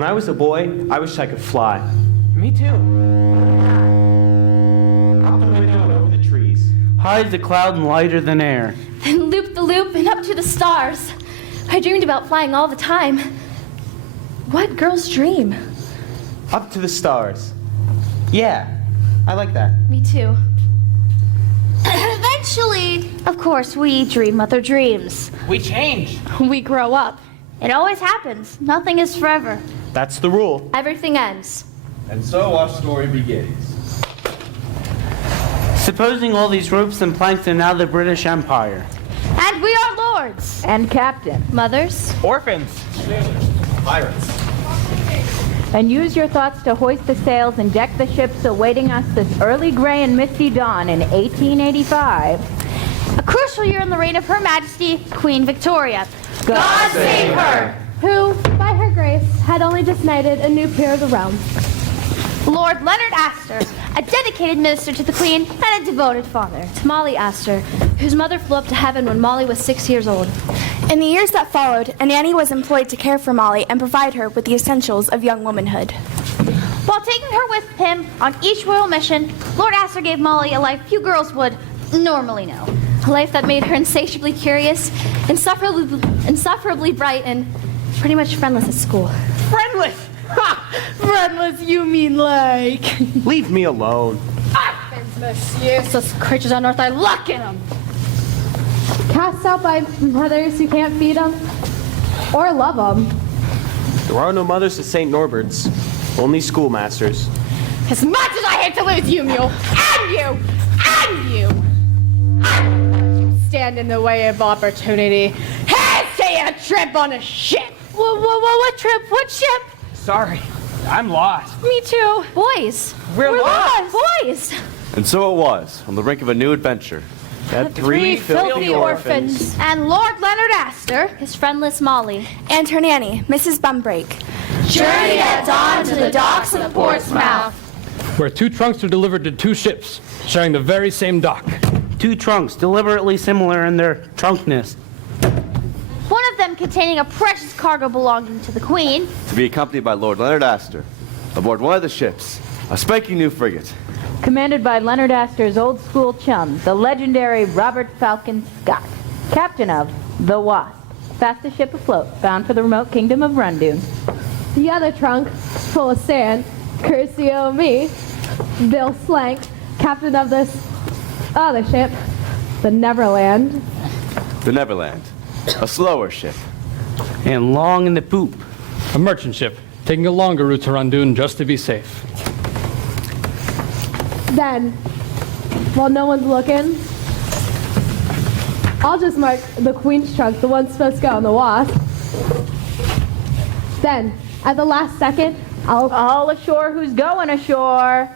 When I was a boy, I wished I could fly. Me too. Out the window and over the trees. High as a cloud and lighter than air. Then loop the loop and up to the stars. I dreamed about flying all the time. What girls dream? Up to the stars. Yeah, I like that. Me too. Eventually, of course, we dream other dreams. We change. We grow up. It always happens. Nothing is forever. That's the rule. Everything ends. And so our story begins. Supposing all these ropes and planks are now the British Empire. And we are lords. And captain. Mothers. Orphans. Pirates. And use your thoughts to hoist the sails and deck the ships awaiting us this early gray and misty dawn in 1885. A crucial year in the reign of Her Majesty, Queen Victoria. God save her! Who, by her grace, had only just knighted a new peer of the realm. Lord Leonard Aster, a dedicated minister to the Queen and a devoted father. To Molly Aster, whose mother flew up to heaven when Molly was 6 years old. In the years that followed, a nanny was employed to care for Molly and provide her with the essentials of young womanhood. While taking her with him on each royal mission, Lord Aster gave Molly a life few girls would normally know. A life that made her insatiably curious, insufferably bright, and pretty much friendless at school. Friendless. Ha! Friendless, you mean like? Leave me alone. Orphans, monsieur. Those creatures on earth, I luck in them. Cast out by mothers who can't feed them or love them. There are no mothers at St. Norbert's, only schoolmasters. As much as I hate to lose you, Mule, and you, stand in the way of opportunity. Hey, say a trip on a ship. What trip? What ship? Sorry, I'm lost. Me too. Boys. We're lost. Boys. And so it was, on the brink of a new adventure. That three filthy orphans. And Lord Leonard Aster, His friendless Molly. And her nanny, Mrs. Bumbrake. journeyed at dawn to the docks of Portsmouth, where 2 trunks are delivered to 2 ships, sharing the very same dock. 2 trunks, deliberately similar in their trunkness. one of them containing a precious cargo belonging to the Queen, To be accompanied by Lord Leonard Aster, aboard one of the ships, a spanking new frigate. Commanded by Leonard Aster's old school chum, the legendary Robert Falcon Scott, captain of the Wasp, fastest ship afloat, bound for the remote kingdom of Rundoon. The other trunk, full of sand, courtesy of me, Bill Slank, captain of this other ship, the Neverland. The Neverland, a slower ship. And long in the poop. A merchant ship, taking a longer route to Rundoon just to be safe. Then, while no one's looking, I'll just mark the Queen's trunk, the one supposed to go on the Wasp. Then, at the last second, All ashore who's going ashore.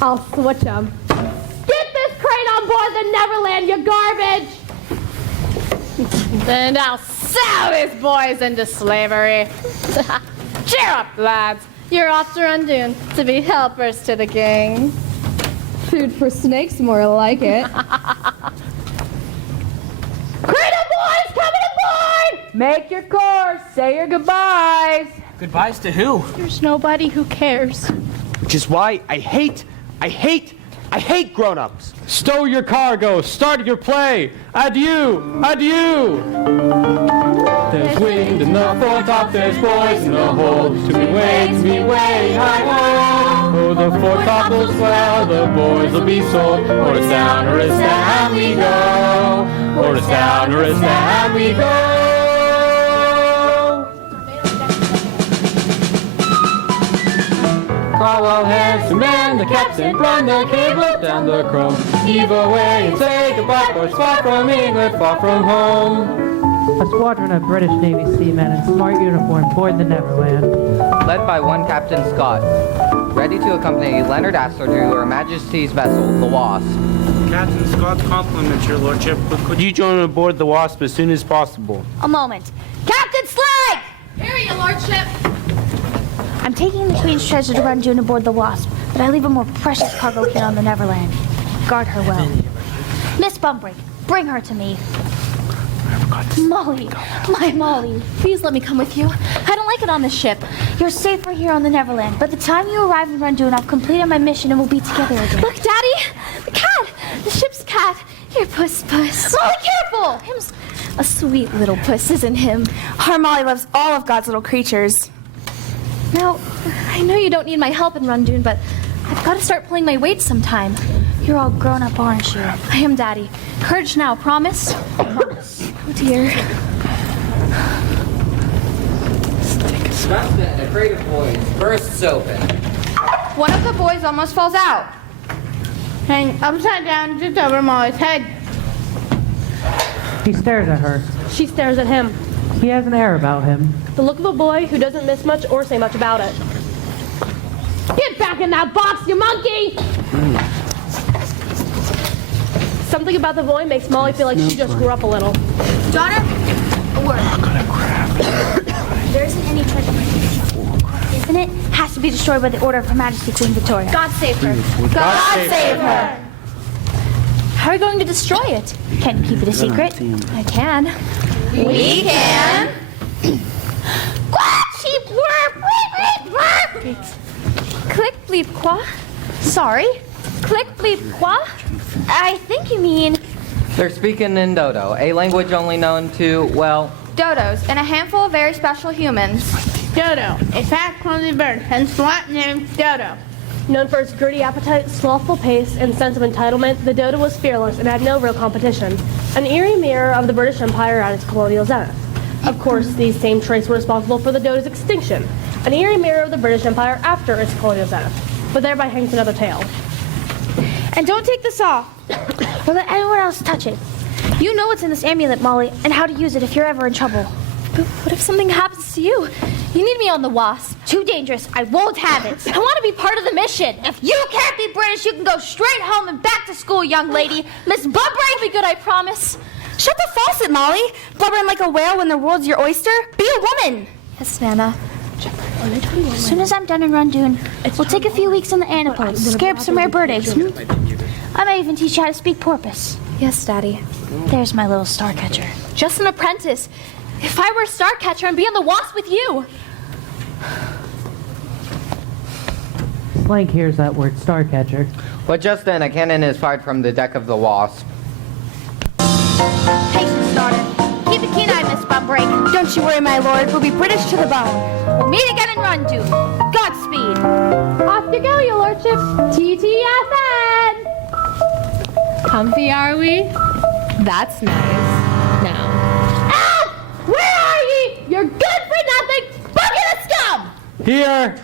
I'll switch them. Get this crate on board the Neverland, you garbage! Then I'll sell these boys into slavery. Cheer up, lads. You're off to Rundoon to be helpers to the king. Food for snakes, more like it. Cradle boys coming aboard! Make your course, say your goodbyes. Goodbyes to who? There's nobody who cares. Which is why I hate grown-ups. Stow your cargo, start your play. Adieu, adieu. There's wind in the foretop, there's boys in the hold. To be way, hi-ho. Oh, the foretop will swell, the boys will be sold. Or it's down we go. Or it's down we go. Caldwell hands to man, the captain, run the cable down the chrome. Heave away and say goodbye, boys, far from England, far from home. A squadron of British Navy seamen in smart uniform board the Neverland. Led by one Captain Scott, ready to accompany Leonard Aster to Her Majesty's vessel, the Wasp. Captain Scott's compliments, your lordship, but could you join aboard the Wasp as soon as possible? a moment. Captain Slag! Here, your lordship. I'm taking the Queen's treasure to Rundoon aboard the Wasp, but I leave a more precious cargo here on the Neverland. Guard her well. Miss Bumbrake, bring her to me. Molly, my Molly, please let me come with you. I don't like it on the ship. You're safer here on the Neverland. By the time you arrive in Rundoon, I've completed my mission and we'll be together again. Look, Daddy! The cat! The ship's cat! Here, puss. Molly, careful! Him's a sweet little puss, isn't him? Our Molly loves all of God's little creatures. Now, I know you don't need my help in Rundoon, but I've got to start pulling my weight sometime. You're all grown up, aren't you? I am, Daddy. Courage now, promise? Promise. Oh, dear. Justin, a crate of boys bursts open. One of the boys almost falls out. Hang upside down just over Molly's head. He stares at her. She stares at him. He has an air about him. The look of a boy who doesn't miss much or say much about it. Get back in that box, you monkey! Something about the boy makes Molly feel like she just grew up a little. Daughter, a word. There isn't any treasure isn't it? Has to be destroyed by the order of Her Majesty Queen Victoria. God save her. God save her! How are we going to destroy it? Can you keep it a secret? I can. We can! Quack, sheep, Click, bleep, qua. Sorry. Click, bleep, qua. I think you mean They're speaking in Dodo, a language only known to, well, dodos and a handful of very special humans. Dodo, a fat, clumsy bird, hence the Latin name Dodo. Known for its gritty appetite, slothful pace, and sense of entitlement, the dodo was fearless and had no real competition. An eerie mirror of the British Empire at its colonial zenith. Of course, these same traits were responsible for the dodo's extinction. An eerie mirror of the British Empire after its colonial zenith. But thereby hangs another tale. And don't take this off, or let anyone else touch it. You know what's in this amulet, Molly, and how to use it if you're ever in trouble. But what if something happens to you? You need me on the Wasp. Too dangerous. I won't have it. I want to be part of the mission. If you can't be British, you can go straight home and back to school, young lady. Miss Bumbrake will be good, I promise. Shut the faucet, Molly! Blubbering like a whale when the world's your oyster? Be a woman! Yes, Nana. As soon as I'm done in Rundoon, we'll take a few weeks in the Antipodes, scare up some rare bird eggs. I might even teach you how to speak porpoise. Yes, Daddy. There's my little Starcatcher. Just an apprentice. If I were a Starcatcher, I'd be on the Wasp with you. Slank hears that word, Starcatcher. but just then a cannon is fired from the deck of the Wasp. Patience, daughter. Keep a keen eye, Miss Bumbrake. Don't you worry, my lord. We'll be British to the bone. We'll meet again in Rundoon. Godspeed. Off you go, your lordship. TTFN. Comfy, are we? That's nice. Now. Alf! Where are ye? You're good for nothing. Bucket of scum! Here!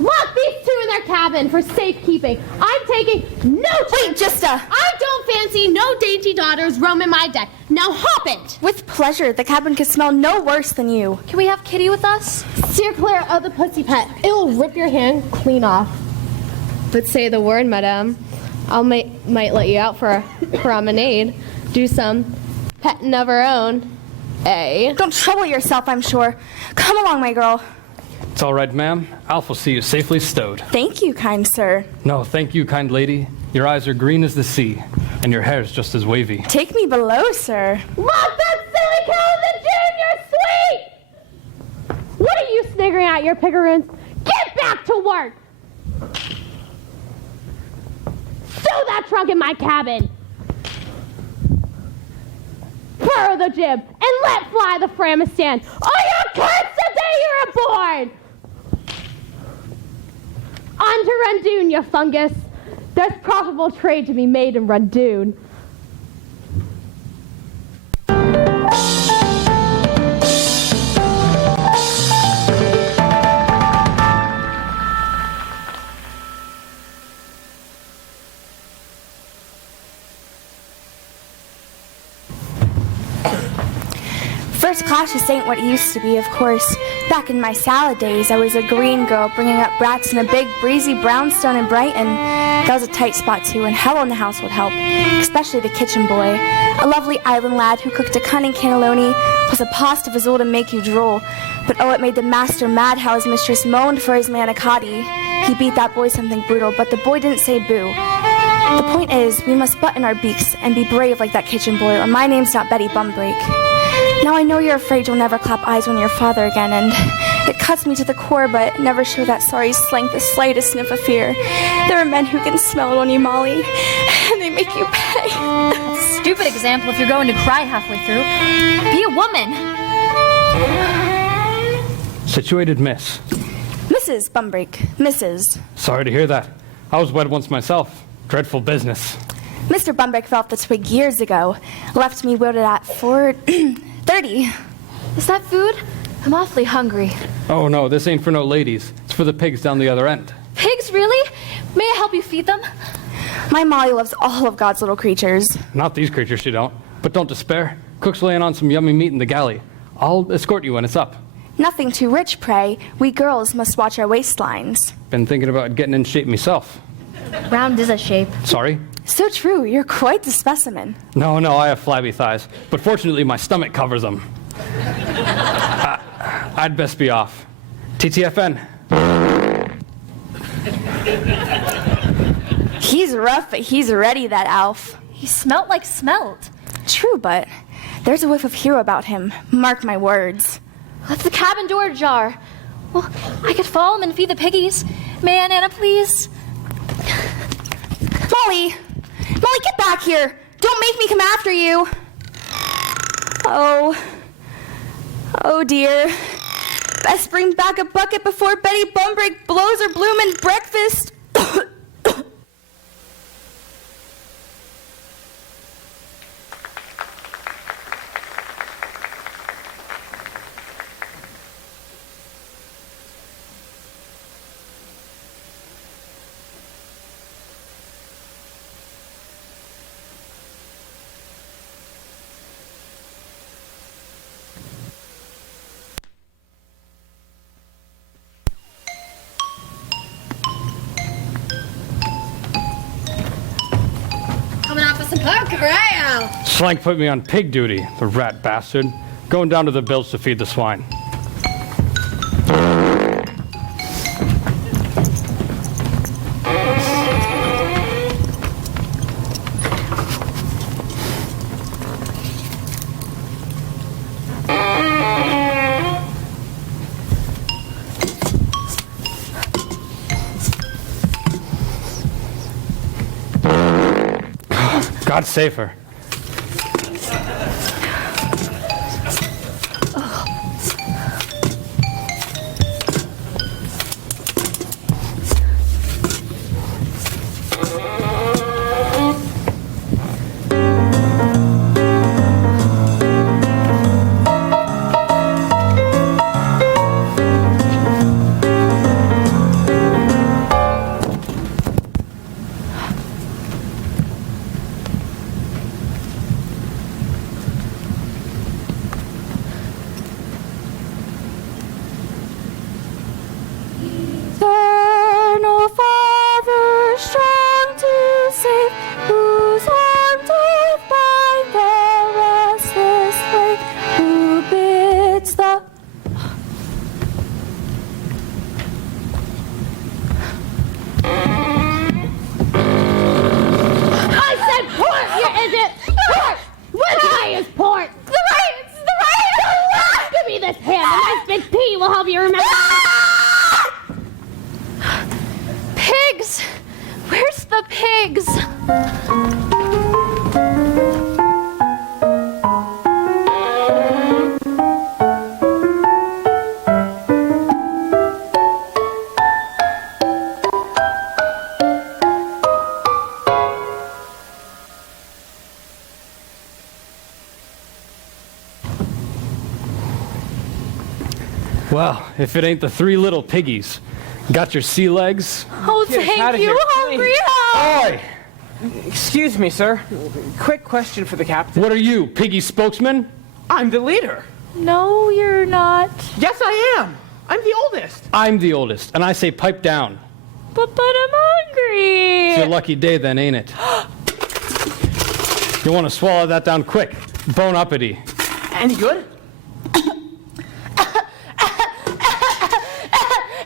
Lock these two in their cabin for safekeeping. I'm taking no... Wait, just I don't fancy no dainty daughters roaming my deck. Now hop it! With pleasure. The cabin could smell no worse than you. Can we have Kitty with us? Steer clear of the pussy pet. It'll rip your hand clean off. But say the word, madame. I might let you out for a promenade. Do some petting of our own. Eh? Don't trouble yourself, I'm sure. Come along, my girl. It's all right, ma'am. Alf will see you safely stowed. Thank you, kind sir. No, thank you, kind lady. Your eyes are green as the sea, and your hair's just as wavy. Take me below, sir. Lock that silly cow in the junior suite! What are you sniggering at, your pickeroons? Get back to work! Stow that trunk in my cabin! Furrow the jib and let fly the Framistan, or you're cursed the day you're aboard! On to Rundoon, you fungus. There's profitable trade to be made in Rundoon. First class just ain't what it used to be, of course. Back in my salad days, I was a green girl bringing up brats in a big, breezy brownstone in Brighton. That was a tight spot, too, and hell in the house would help, especially the kitchen boy. A lovely island lad who cooked a cunning cannelloni, plus a pasta fizzle to make you drool. But oh, it made the master mad how his mistress moaned for his manicotti. He beat that boy something brutal, but the boy didn't say boo. The point is, we must button our beaks and be brave like that kitchen boy, or my name's not Betty Bumbrake. Now I know you're afraid you'll never clap eyes on your father again, and it cuts me to the core, but never show that sorry Slank the slightest sniff of fear. There are men who can smell it on you, Molly, and they make you pay. That's a stupid example if you're going to cry halfway through. Be a woman. Situated, miss. Mrs. Bumbrake, Mrs. Sorry to hear that. I was wed once myself. Dreadful business. Mr. Bumbrake fell off the twig years ago. Left me wilted at 4:30. Is that food? I'm awfully hungry. Oh no, this ain't for no ladies. It's for the pigs down the other end. Pigs, really? May I help you feed them? My Molly loves all of God's little creatures. Not these creatures, she don't. But don't despair. Cook's laying on some yummy meat in the galley. I'll escort you when it's up. Nothing too rich, pray. We girls must watch our waistlines. Been thinking about getting in shape myself. Round is a shape. Sorry? So true, you're quite the specimen. No, I have flabby thighs. But fortunately, my stomach covers them. I'd best be off. TTFN. He's rough, but he's ready, that Alf. He smelt like smelt. True, but there's a whiff of hero about him. Mark my words. That's the cabin door ajar. Well, I could follow him and feed the piggies. May I, Nana, please? Molly, get back here. Don't make me come after you. Oh dear. Best bring back a bucket before Betty Bumbrake blows her bloomin' breakfast. Coming off with some poker, eh, Al? Slank put me on pig duty, the rat bastard. Going down to the bilge to feed the swine. God save her. Well, if it ain't the three little piggies. Got your sea legs? Oh, thank you, hungry Oi! Excuse me, sir. Quick question for the captain. What are you, piggy spokesman? I'm the leader. No, you're not. Yes, I am. I'm the oldest. I'm the oldest, and I say pipe down. But I'm hungry. It's your lucky day then, ain't it? You want to swallow that down quick. Bone uppity. Any good?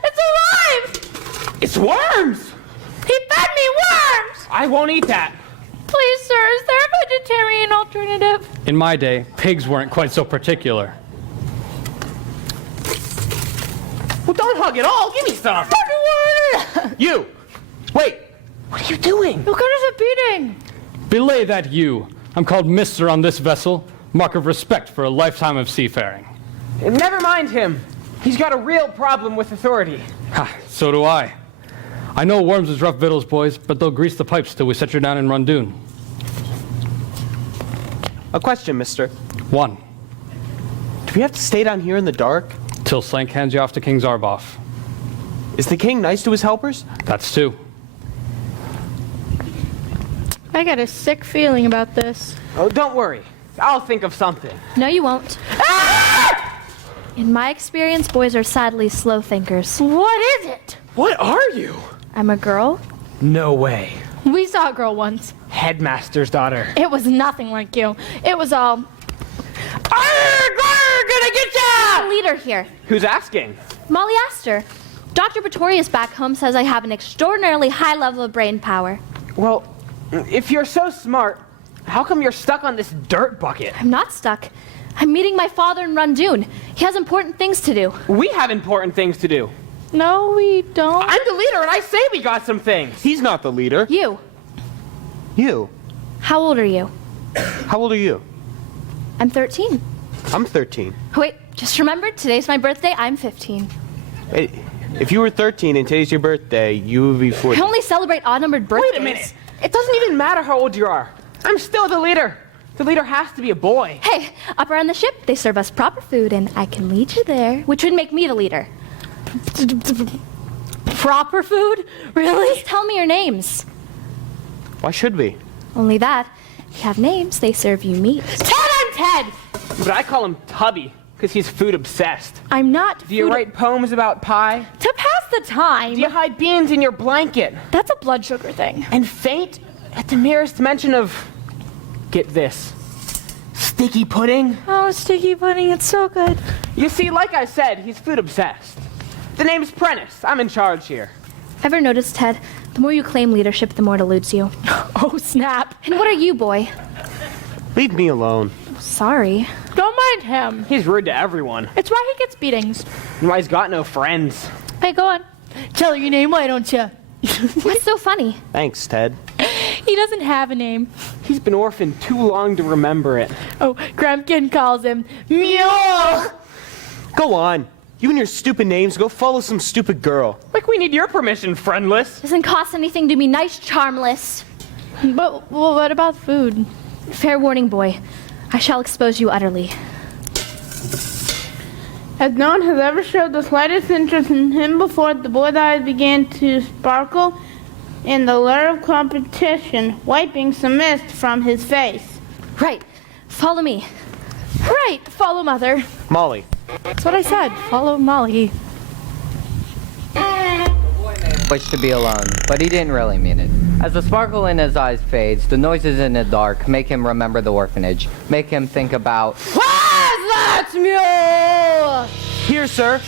It's alive! It's worms! He fed me worms! I won't eat that. Please, sir, is there a vegetarian alternative? In my day, pigs weren't quite so particular. Well, don't hug it all. Give me some. You! Wait! What are you doing? Look at us a beating. Belay that you. I'm called Mister on this vessel, mark of respect for a lifetime of seafaring. Never mind him. He's got a real problem with authority. Ha, so do I. I know Worms is rough victuals, boys, but they'll grease the pipes till we set you down in Rundoon. A question, mister. One. Do we have to stay down here in the dark? Till Slank hands you off to King Zarboff. Is the king nice to his helpers? That's two. I got a sick feeling about this. Oh, don't worry. I'll think of something. No, you won't. In my experience, boys are sadly slow thinkers. What is it? What are you? I'm a girl. No way. We saw a girl once. Headmaster's daughter. It was nothing like you. It was all... Gonna get ya! The leader here. Who's asking? Molly Aster. Dr. Pretorius back home says I have an extraordinarily high level of brain power. Well, if you're so smart, how come you're stuck on this dirt bucket? I'm not stuck. I'm meeting my father in Rundoon. He has important things to do. We have important things to do. No, we don't. I'm the leader and I say we got some things. He's not the leader. You. You? How old are you? How old are you? I'm 13. I'm 13. Wait, just remember, today's my birthday. I'm 15. Hey, if you were 13 and today's your birthday, you would be 14. I only celebrate odd-numbered birthdays. Wait a minute. It doesn't even matter how old you are. I'm still the leader. The leader has to be a boy. Hey, up around the ship, they serve us proper food, and I can lead you there, which would make me the leader. Proper food? Really? Just tell me your names. Why should we? Only that, if you have names, they serve you meat. Ted, I'm Ted! But I call him Tubby, because he's food obsessed. I'm not Do you write poems about pie? To pass the time. Do you hide beans in your blanket? That's a blood sugar thing. And faint at the merest mention of, get this, sticky pudding? Oh, sticky pudding, it's so good. You see, like I said, he's food obsessed. The name's Prentiss. I'm in charge here. Ever noticed, Ted, the more you claim leadership, the more it eludes you. Oh, snap. And what are you, boy? Leave me alone. Sorry. Don't mind him. He's rude to everyone. It's why he gets beatings. And why he's got no friends. Hey, go on. Tell her your name, why don't you? What's so funny? Thanks, Ted. He doesn't have a name. He's been orphaned too long to remember it. Oh, Grempkin calls him Mule. Go on. You and your stupid names, go follow some stupid girl. Like we need your permission, friendless. Doesn't cost anything to be nice, charmless. But well, what about food? Fair warning, boy. I shall expose you utterly. As no one has ever showed the slightest interest in him before, the boy's eyes began to sparkle in the lure of competition, wiping some mist from his face. Right. Follow me. Right, follow Mother. Molly. That's what I said. Follow Molly. Wished to be alone, but he didn't really mean it. As the sparkle in his eyes fades, the noises in the dark make him remember the orphanage, make him think about, Where's that mule? Here, sir.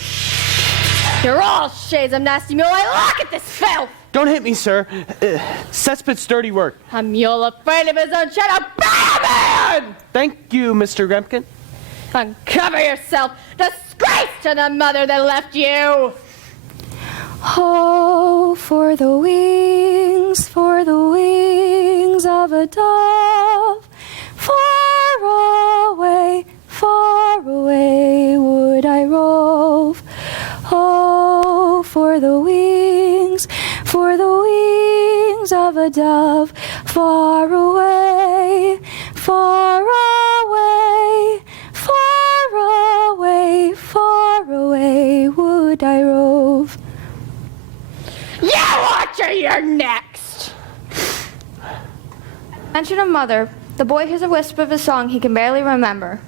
You're all shades of nasty mule. I look at this filth. Don't hit me, sir. Cesspit's dirty work. A mule afraid of his own shadow. Bam! Thank you, Mr. Grempkin. Uncover yourself. Disgrace to the mother that left you. Oh, for the wings of a dove, far away would I rove. Oh, for the wings of a dove, far away would I rove. Yeah, Watcher, you're next. Mention of Mother. The boy hears a wisp of a song he can barely remember.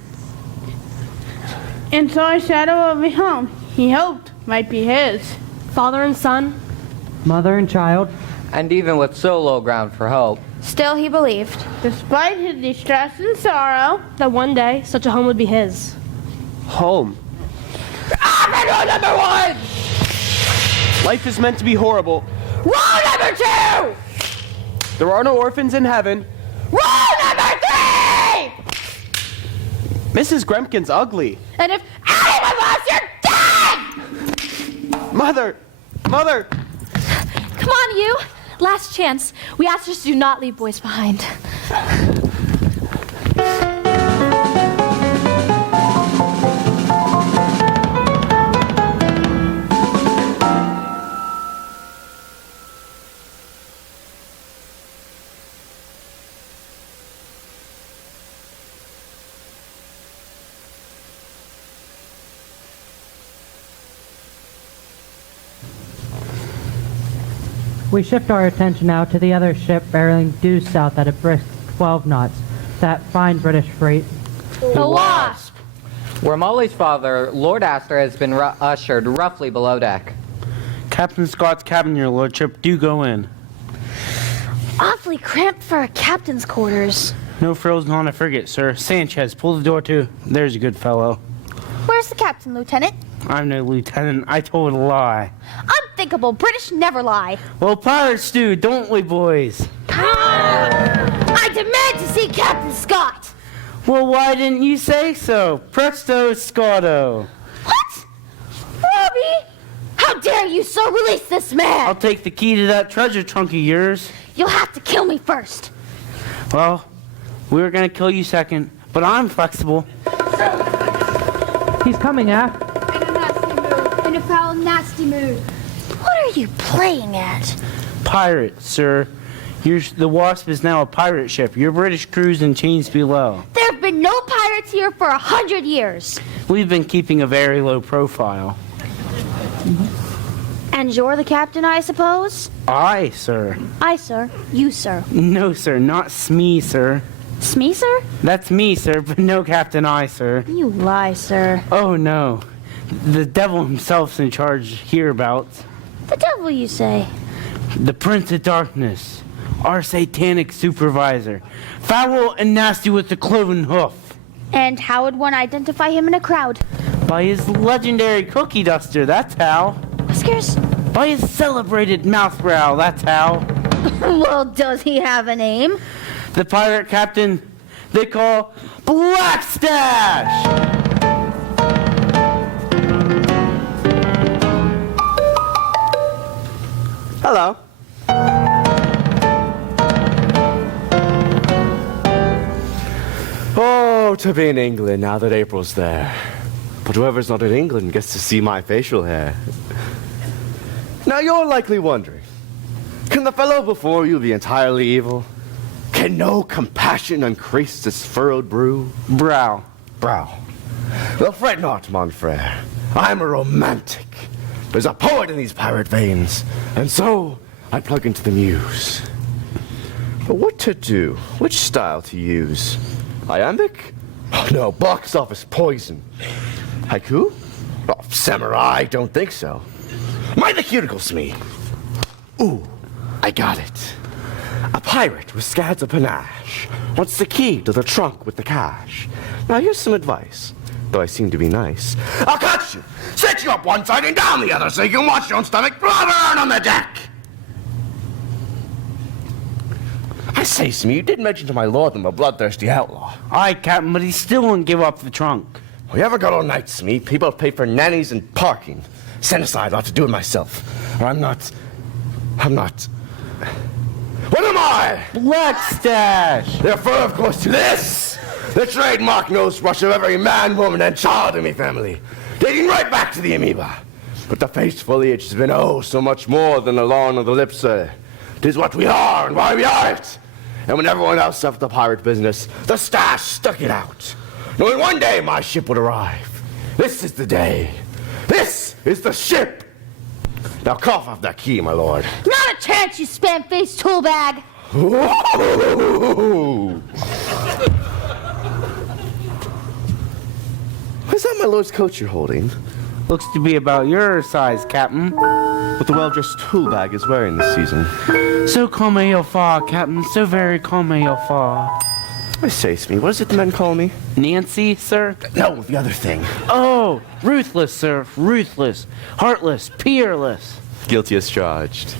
And saw a shadow of a home he hoped might be his. Father and son. Mother and child. and even with so low ground for hope, Still he believed, despite his distress and sorrow, that one day such a home would be his. Home. Rule number one! Life is meant to be horrible. Rule number two! There are no orphans in heaven. Rule number 3! Mrs. Grempkin's ugly. And if anyone loves, you're dead! Mother! Mother! Come on, you. Last chance. We Asters do not leave boys behind. We shift our attention now to the other ship barreling due south at a brisk 12 knots. That fine British freight. The Wasp! Where Molly's father, Lord Aster, has been ushered roughly below deck. Captain Scott's cabin, your lordship. Do go in. Awfully cramped for a captain's quarters. No frills on a frigate, sir. Sanchez, pull the door to. There's a good fellow. Where's the captain, Lieutenant? I'm no lieutenant. I told a lie. Unthinkable. British never lie. Well, pirates do, don't we, boys? I demand to see Captain Scott. Well, why didn't you say so? Presto, Scotto. What? Robbie? How dare you, sir? Release this man. I'll take the key to that treasure trunk of yours. You'll have to kill me first. Well, we were going to kill you second, but I'm flexible. He's coming, Aft. In a nasty mood. In a foul, nasty mood. What are you playing at? Pirate, sir. The Wasp is now a pirate ship. Your British crew's in chains below. There have been no pirates here for 100 years. We've been keeping a very low profile. And you're the captain, I suppose? Aye, sir. Aye, sir. You, sir. No, sir. Not Smee, sir. Smee, sir? That's me, sir, but no Captain I, sir. You lie, sir. Oh, no. The devil himself's in charge hereabouts. The devil, you say? The Prince of Darkness. Our satanic supervisor. Foul and nasty with the cloven hoof. And how would one identify him in a crowd? By his legendary cookie duster, that's how. Whiskers? By his celebrated mouth growl, that's how. Well, does he have a name? The pirate captain they call Black Stache! Hello. Oh, to be in England now that April's there. But whoever's not in England gets to see my facial hair. Now you're likely wondering, can the fellow before you be entirely evil? Can no compassion increase this furrowed brow? Well, fret not, mon frere. I'm a romantic. There's a poet in these pirate veins, and so I plug into the muse. But what to do? Which style to use? Iambic? Oh, no, box office poison. Haiku? Oh, samurai, don't think so. Mind the cuticles, Smee. Ooh, I got it. A pirate with scads of panache wants the key to the trunk with the cash. Now here's some advice, though I seem to be nice. I'll cut you, set you up one side and down the other so you can watch your own stomach burn on the deck. I say, Smee, you did mention to my lord I'm a bloodthirsty outlaw. Aye, Captain, but he still wouldn't give up the trunk. We ever got all night, Smee. People pay for nannies and parking. Set aside, I'll have to do it myself. Or I'm not... What am I? Black Stache! They refer, of course, to this, the trademark nose brush of every man, woman, and child in me family, dating right back to the amoeba. But the face foliage has been so much more than the lawn of the lips, sir. 'Tis what we are and why we are it. And when everyone else left the pirate business, the Stache stuck it out, knowing one day my ship would arrive. This is the day. This is the ship. Now cough off that key, my lord. Not a chance, you spam-faced tool bag. Is that my lord's coat you're holding? Looks to be about your size, Captain. What the well-dressed tool bag is wearing this season. So comme il faut, Captain. So very comme il faut. I say, Smee, what is it the men call me? Nancy, sir? No, the other thing. Oh, ruthless, sir. Ruthless. Heartless. Peerless. Guilty as charged.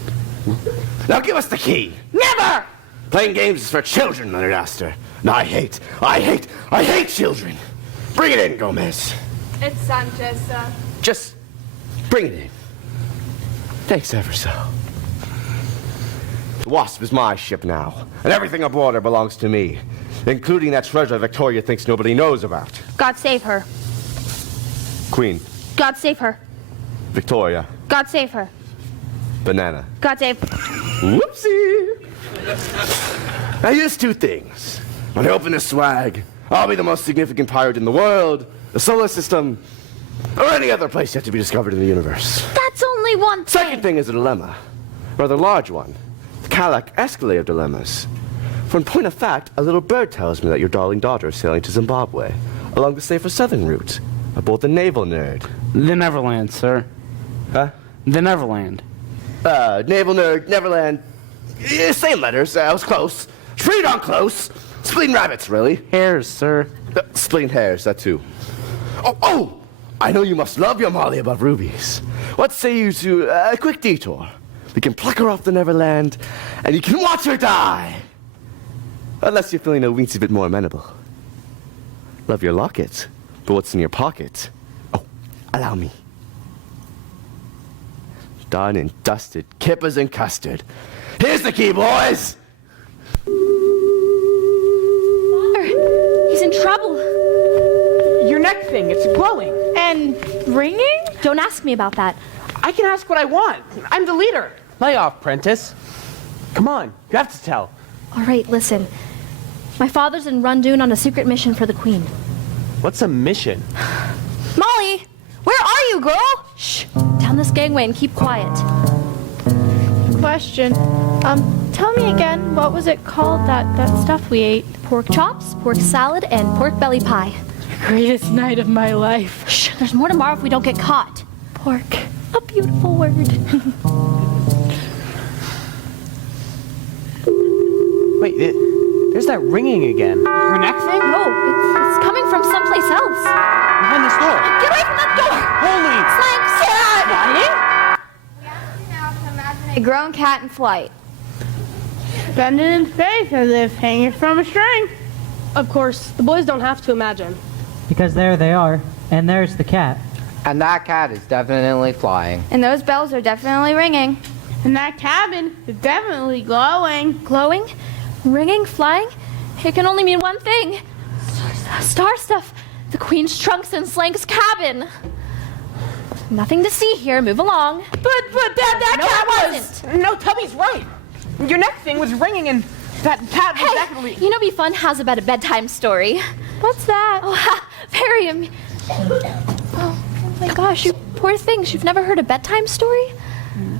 Now give us the key. Never! Playing games is for children, Leonard Aster. And I hate children. Bring it in, Gomez. It's Sanchez, sir. Just bring it in. Thanks ever so. The Wasp is my ship now, and everything aboard her belongs to me, including that treasure Victoria thinks nobody knows about. God save her. Queen. God save her. Victoria. God save her. Banana. God save. Whoopsie! Now here's two things. When I open this swag, I'll be the most significant pirate in the world, the solar system, or any other place yet to be discovered in the universe. That's only one thing. Second thing is a dilemma. A rather large one. The Calac escalate of dilemmas. For in point of fact, a little bird tells me that your darling daughter is sailing to Zimbabwe, along the safer southern route, aboard the naval nerd. The Neverland, sir. Huh? The Neverland. Naval nerd, Neverland. Same letters. I was close. Pretty darn close. Spleen rabbits, really. Hares, sir. Spleen hares, that too. Oh! I know you must love your Molly above rubies. What say you to a quick detour? We can pluck her off the Neverland, and you can watch her die. Unless you're feeling a weensy bit more amenable. Love your locket, but what's in your pocket? Oh, allow me. Done and dusted, kippers and custard. Here's the key, boys! Father, he's in trouble. Your neck thing, it's glowing. And ringing? Don't ask me about that. I can ask what I want. I'm the leader. Lay off, Prentiss. Come on, you have to tell. All right, listen. My father's in Rundoon on a secret mission for the Queen. What's a mission? Molly, where are you, girl? Shh. Down this gangway and keep quiet. Question. Tell me again, what was it called, that stuff we ate? Pork chops, pork salad, and pork belly pie. Greatest night of my life. Shh, there's more tomorrow if we don't get caught. Pork. A beautiful word. Wait, there's that ringing again. Her neck thing? No, it's coming from someplace else. Behind this door. Get away from that door! Holy! A grown cat in flight. Suspended in space as if hanging from a string. Of course, the boys don't have to imagine. Because there they are, and there's the cat. And that cat is definitely flying. And those bells are definitely ringing. And that cabin is definitely glowing. Glowing? Ringing? Flying? It can only mean one thing. Star stuff. The Queen's trunks in Slank's cabin. Nothing to see here. Move along. But that No, cat it was... wasn't. No, Tubby's right. Your neck thing was ringing and that cat was definitely... You know, be fun has about a bedtime story. What's that? Oh, very oh my gosh, you poor things. You've never heard a bedtime story?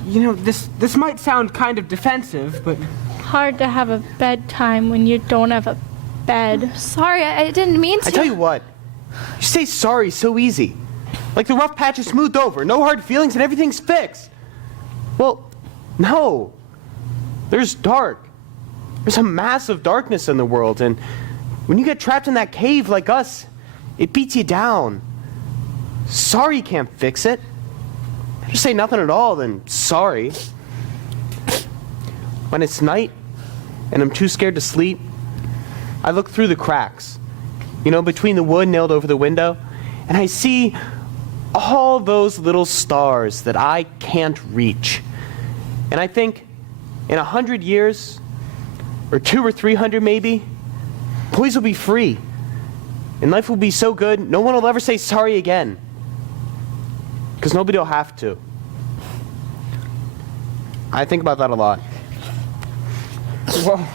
You know, this might sound kind of defensive, but... Hard to have a bedtime when you don't have a bed. Sorry, I didn't mean to. I tell you what, you say sorry so easy. Like the rough patch is smoothed over, no hard feelings, and everything's fixed. Well, no. There's dark. There's a massive darkness in the world, and when you get trapped in that cave like us, it beats you down. Sorry can't fix it. Just say nothing at all, then sorry. When it's night, and I'm too scared to sleep, I look through the cracks, you know, between the wood nailed over the window, and I see all those little stars that I can't reach. And I think in 100 years, or 200 or 300 maybe, boys will be free. And life will be so good, no one will ever say sorry again. Because nobody will have to. I think about that a lot. Well,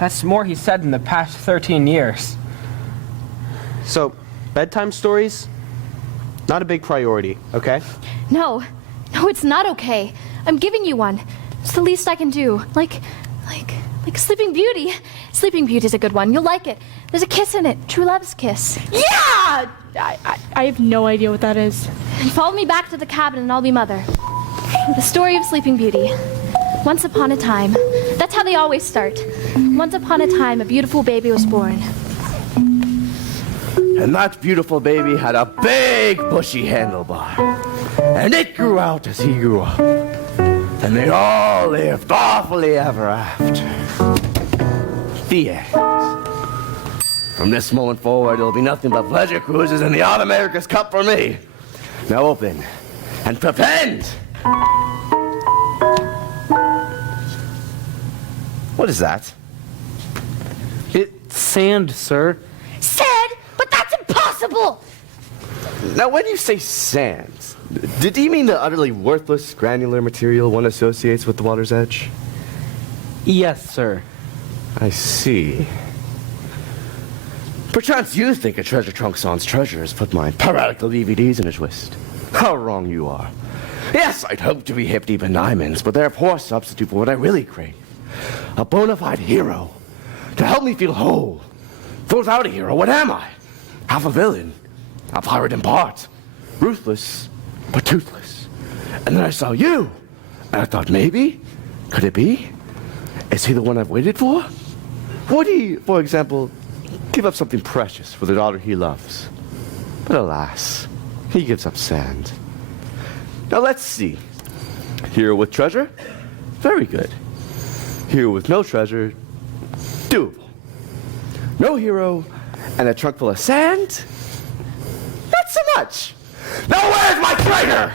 that's more he said in the past 13 years. So, bedtime stories, not a big priority, okay? No, it's not okay. I'm giving you one. It's the least I can do. Like Sleeping Beauty. Sleeping Beauty's a good one. You'll like it. There's a kiss in it. True love's kiss. Yeah! I have no idea what that is. And follow me back to the cabin and I'll be mother. The story of Sleeping Beauty. Once upon a time. That's how they always start. Once upon a time, a beautiful baby was born. And that beautiful baby had a big bushy handlebar. And it grew out as he grew up. And they all lived awfully ever after. The end. From this moment forward, it'll be nothing but pleasure cruises in the All-America's Cup for me. Now open and prepend! What is that? It's sand, sir. Sand? But that's impossible! Now, when you say sand, did you mean the utterly worthless granular material one associates with the water's edge? Yes, sir. I see. Perchance you think a treasure trunk sans treasure has put my piratical DVDs in a twist. How wrong you are. Yes, I'd hope to be hip deep in diamonds, but they're a poor substitute for what I really crave. A bona fide hero. To help me feel whole. For without a hero, what am I? Half a villain. A pirate in part. Ruthless, but toothless. And then I saw you. And I thought, maybe? Could it be? Is he the one I've waited for? Would he, for example, give up something precious for the daughter he loves? But alas, he gives up sand. Now let's see. Hero with treasure? Very good. Hero with no treasure? Doable. No hero and a trunk full of sand? Not so much. Now where's my treasure?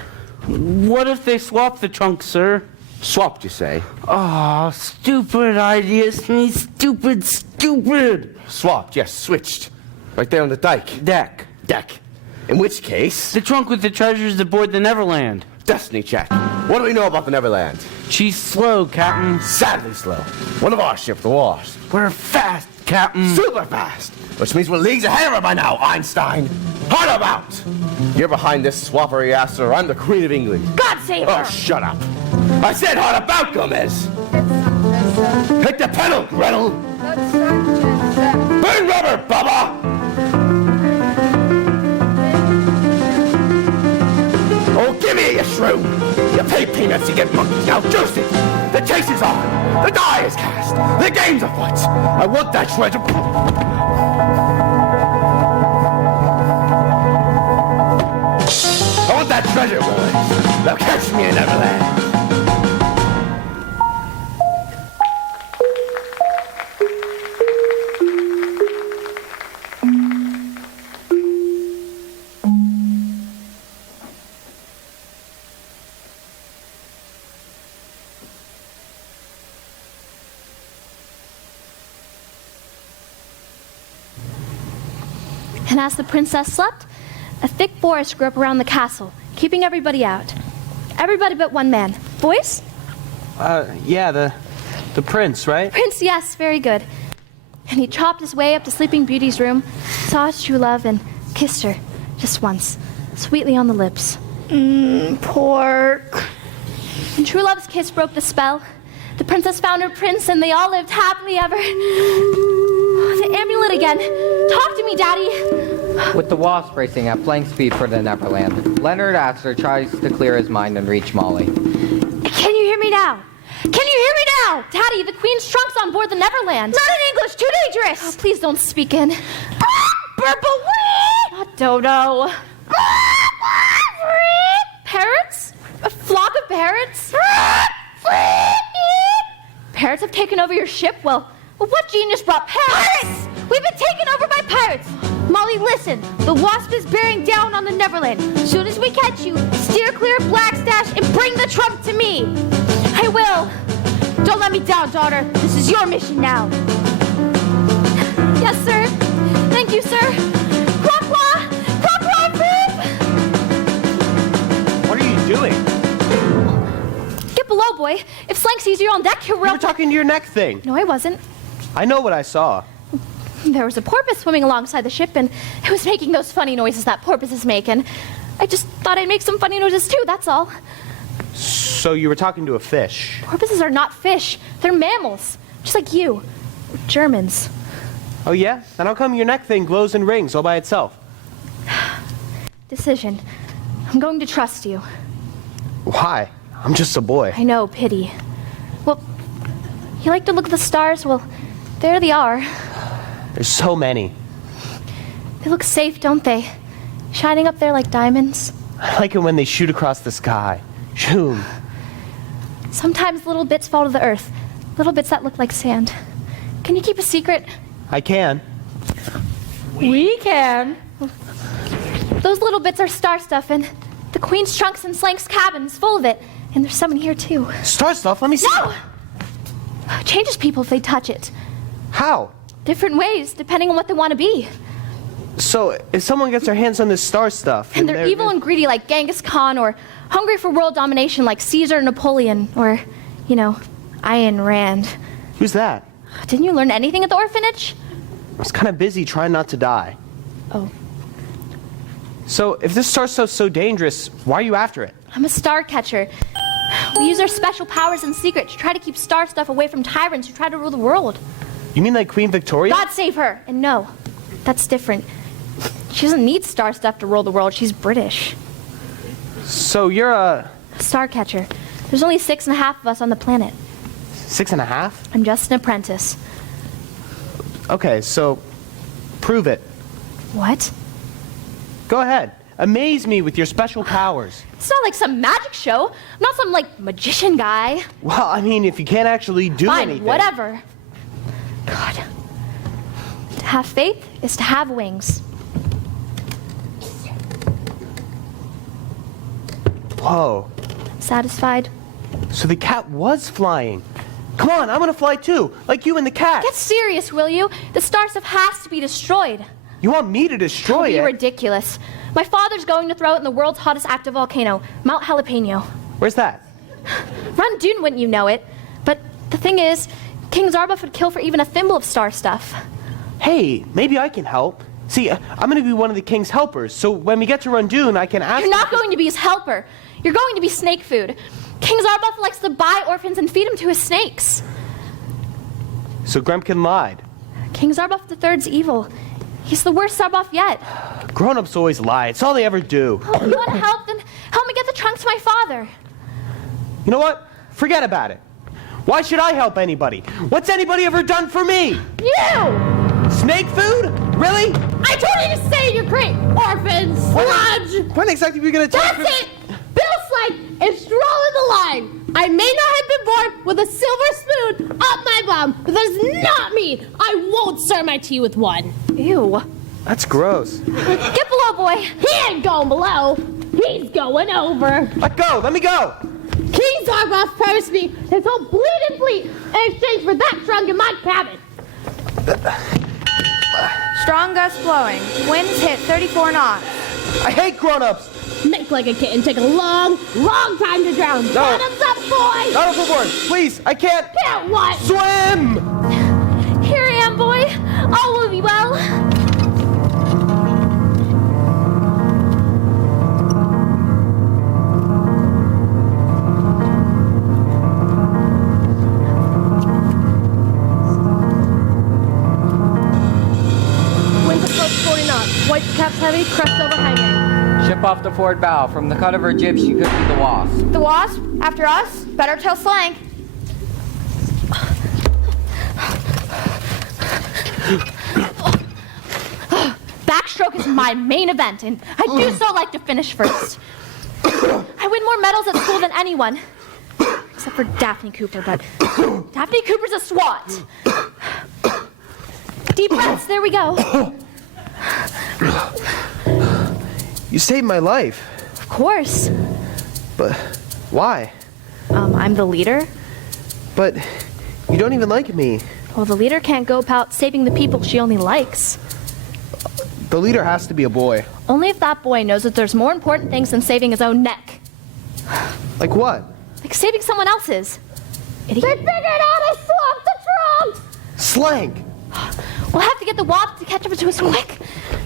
What if they swap the trunk, sir? Swapped, you say? Oh, stupid idea, Smee. Stupid. Swapped, yes, switched. Right there on the dike. Deck. In which case... The trunk with the treasures aboard the Neverland. Destiny check. What do we know about the Neverland? She's slow, Captain. Sadly slow. One of our ships, the Wasp. We're fast, Captain. Super fast. Which means we're leagues ahead of her by now, Einstein. Hard about! You're behind this swappery Aster. I'm the Queen of England. God save her! Oh, shut up. I said hard about, Gomez. Hit the pedal, Gretel. Burn rubber, Bubba. Oh, give me a shrew. You pay peanuts to get monkeys. Now juice it. The chase is on. The die is cast. The game's afoot. I want that treasure. I want that treasure, boys. Now catch me in Neverland. And as the princess slept, a thick forest grew up around the castle, keeping everybody out. Everybody but one man. Voice? Yeah, the prince, right? Prince, yes, very good. And he chopped his way up to Sleeping Beauty's room, saw his true love, and kissed her, just once, sweetly on the lips. Pork. And true love's kiss broke the spell. The princess found her prince, and they all lived happily ever. The amulet again. Talk to me, Daddy. With the Wasp racing at flying speed for the Neverland, Leonard Aster tries to clear his mind and reach Molly. Can you hear me now? Can you hear me now? Daddy, the Queen's trunk's on board the Neverland. Not in English, too dangerous. Oh, please don't speak in. Not Dodo. Parrots? A flock of parrots? Parrots have taken over your ship? Well, what genius brought parrots? We've been taken over by pirates. Molly, listen. The Wasp is bearing down on the Neverland. Soon as we catch you, steer clear of Black Stache and bring the trunk to me. I will. Don't let me down, daughter. This is your mission now. Yes, sir. Thank you, sir. Quack-quack! Quack-quack, beep! What are you doing? Get below, boy. If Slank sees you on deck, he'll You were talking to your neck thing. No, I wasn't. I know what I saw. There was a porpoise swimming alongside the ship, and it was making those funny noises that porpoises make, and I just thought I'd make some funny noises too, that's all. So you were talking to a fish. Porpoises are not fish. They're mammals. Just like you. We're Germans. Oh yeah? Then how come your neck thing glows and rings all by itself? Decision. I'm going to trust you. Why? I'm just a boy. I know, pity. Well, you like to look at the stars? Well, there they are. There's so many. They look safe, don't they? Shining up there like diamonds. I like it when they shoot across the sky. Shoom. Sometimes little bits fall to the earth. Little bits that look like sand. Can you keep a secret? I can. We can. Those little bits are star stuff, and the Queen's trunks in Slank's cabin is full of it. And there's some in here, too. Star stuff? Let me see. No! It changes people if they touch it. How? Different ways, depending on what they want to be. So, if someone gets their hands on this star stuff... And they're evil and greedy like Genghis Khan, or hungry for world domination like Caesar, Napoleon, or, Ayn Rand. Who's that? Didn't you learn anything at the orphanage? I was kind of busy trying not to die. Oh. So, if this star stuff's so dangerous, why are you after it? I'm a Starcatcher. We use our special powers in secret to try to keep star stuff away from tyrants who try to rule the world. You mean like Queen Victoria? God save her! And no, that's different. She doesn't need star stuff to rule the world. She's British. So you're a... Starcatcher. There's only 6.5 of us on the planet. 6.5? I'm just an apprentice. Okay, so prove it. What? Go ahead. Amaze me with your special powers. It's not like some magic show. I'm not some, magician guy. Well, I mean, if you can't actually do anything... Fine, whatever. God. To have faith is to have wings. Whoa. Satisfied? So the cat was flying. Come on, I'm gonna fly too, like you and the cat. Get serious, will you? The star stuff has to be destroyed. You want me to destroy it? You're ridiculous. My father's going to throw it in the world's hottest active volcano, Mount Jalapeno. Where's that? Rundun, wouldn't you know it? But the thing is, King Zarbuff would kill for even a thimble of star stuff. Hey, maybe I can help. See, I'm gonna be one of the king's helpers, so when we get to Rundun, I can ask... You're not going to be his helper. You're going to be snake food. King Zarbuff likes to buy orphans and feed them to his snakes. So Grempkin lied. King Zarbuff III's evil. He's the worst Zarbuff yet. Grown-ups always lie. It's all they ever do. Oh, if you want to help, then help me get the trunks to my father. You know what? Forget about it. Why should I help anybody? What's anybody ever done for me? You! Snake food? Really? I told you to stay in your crate, orphans! Sludge! When exactly were you gonna tell me? That's it! Bill Slank is drawing the line. I may not have been born with a silver spoon up my bum, but that does not mean I won't serve my tea with one. Ew. That's gross. Get below, boy. He ain't going below. He's going over. Let go. Let me go. King Zarbuff promised me his whole bleeding fleet in exchange for that trunk in my cabin. Strong gusts blowing. Winds hit 34 knots. I hate grown-ups. Make like a kitten. Take a long, long time to drown. No. Bottoms up, boy. Not overboard. Please, I can't. Can't what? Swim. Here I am, boy. All will be well. Winds approach 40 knots. White caps heavy, crest overhanging. Ship off the forward bow. From the cut of her jib, she could be the Wasp. The Wasp? After us? Better tell Slank. Backstroke is my main event, and I do so like to finish first. I win more medals at school than anyone. Except for Daphne Cooper, but Daphne Cooper's a SWAT. Deep breaths, there we go. You saved my life. Of course. But why? I'm the leader. But you don't even like me. Well, the leader can't go about saving the people she only likes. The leader has to be a boy. Only if that boy knows that there's more important things than saving his own neck. Like what? Like saving someone else's. Idiot. They figured out I swapped the trunk! Slank! We'll have to get the Wasp to catch up to us quick.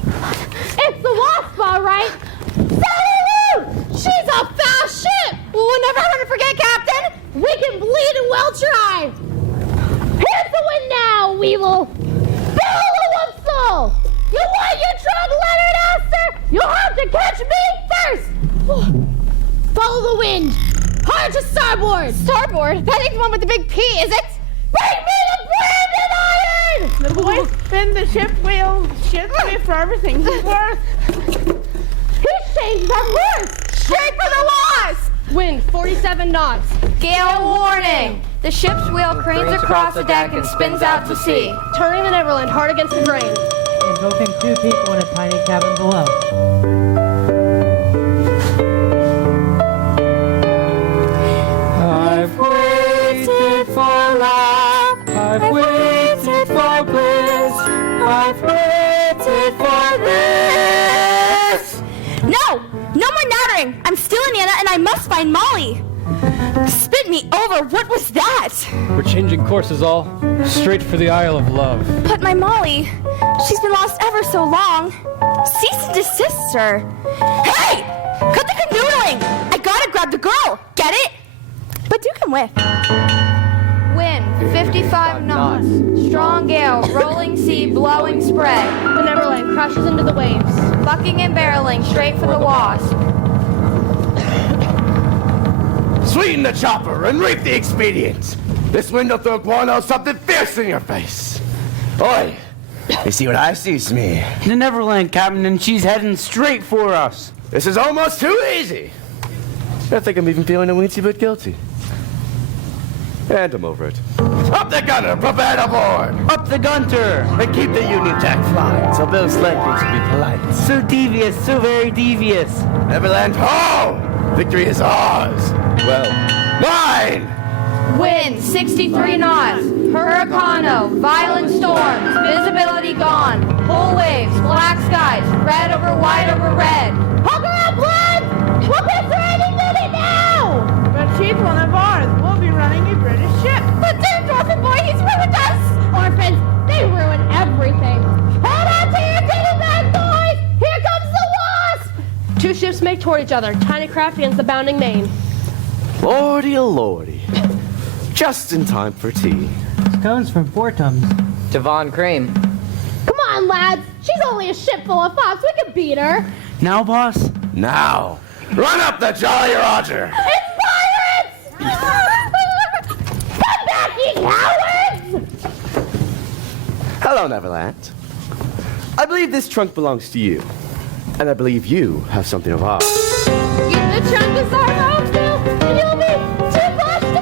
It's the Wasp, all right. Salute! She's a fast ship! We'll never learn to forget, Captain! We can bleed and well try. Here's the wind now, Weevil. Bill Wumsel! You want your trunk, Leonard Aster? You'll have to catch me first! Follow the wind. Hard to starboard. Starboard? That ain't the one with the big P, is it? Bring me the branded iron! The boys spin the ship wheel for everything he's worth. He's changed our course. Straight for the Wasp! Wind 47 knots. Gale warning! The ship's wheel cranes across the deck and spins out to sea. Turning the Neverland hard against the grain. Engulfing 2 people in a tiny cabin below. I've waited for love. I've waited for bliss. I've waited for this. No! No more nattering! I'm still Indiana and I must find Molly! Spit me over, what was that? We're changing courses all. Straight for the Isle of Love. But my Molly, she's been lost ever so long. Cease and desist, sir. Hey! Cut the canoodling! I gotta grab the girl! Get it? But do come with. Wind, 55 knots. Strong gale, rolling sea, blowing spray. The Neverland crashes into the waves. Bucking and barreling, straight for the Wasp. Sweeten the chopper and reap the expedient. This wind will throw guano something fierce in your face. Oi, you see what I see, Smee? The Neverland, Captain, and she's heading straight for us. This is almost too easy. I think I'm even feeling a weensy bit guilty. And I'm over it. Up the gunner, prepare to board. Up the gunter. And keep the Union Jack flying, so Bill Slank should be polite. So devious, so very devious. Neverland, ho! Victory is ours. Well, mine! Wind, 63 knots. Hurricano, violent storms, visibility gone. Whole waves, black skies, red over white over red. Hug her up, lads! We'll be for any minute now! But she's one of ours. We'll be running a British ship. But their Dorfin boy, he's ruined us! Orphans, they ruin everything. Hold on to your titty bag, boys! Here comes the Wasp! 2 ships make toward each other, tiny craft against the bounding main. Lordy, oh lordy. Just in time for tea. Scones from Fortums. Devon Cream. Come on, lads. She's only a ship full of fox. We can beat her. Now, boss? Now, run up the Jolly Roger! It's pirates! Come back, you cowards! Hello, Neverland. I believe this trunk belongs to you. And I believe you have something of ours. The trunk is our home, too, and you'll be too close to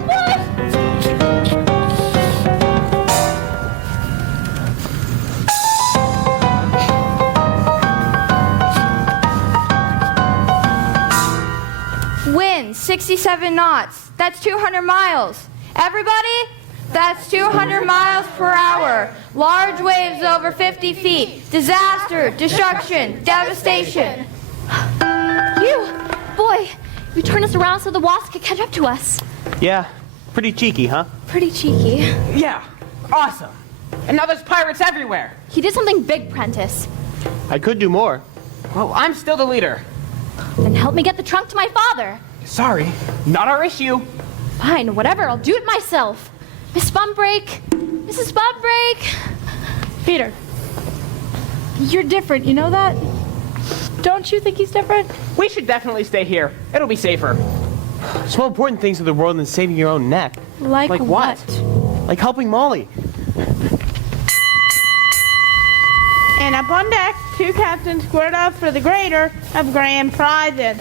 push! Wind, 67 knots. That's 200 miles. Everybody? That's 200 miles per hour. Large waves over 50 feet. Disaster, destruction, devastation. Boy, you turned us around so the Wasp could catch up to us. Yeah, pretty cheeky, huh? Pretty cheeky. Yeah, awesome. And now there's pirates everywhere. He did something big, Prentiss. I could do more. Well, I'm still the leader. Then help me get the trunk to my father. Sorry, not our issue. Fine, whatever, I'll do it myself. Miss Bumbrake, Mrs. Bumbrake. Peter. You're different, you know that? Don't you think he's different? We should definitely stay here. It'll be safer. There's more important things in the world than saving your own neck. Like what? Like helping Molly. And up on deck, 2 captains squared off for the greater of grand prizes.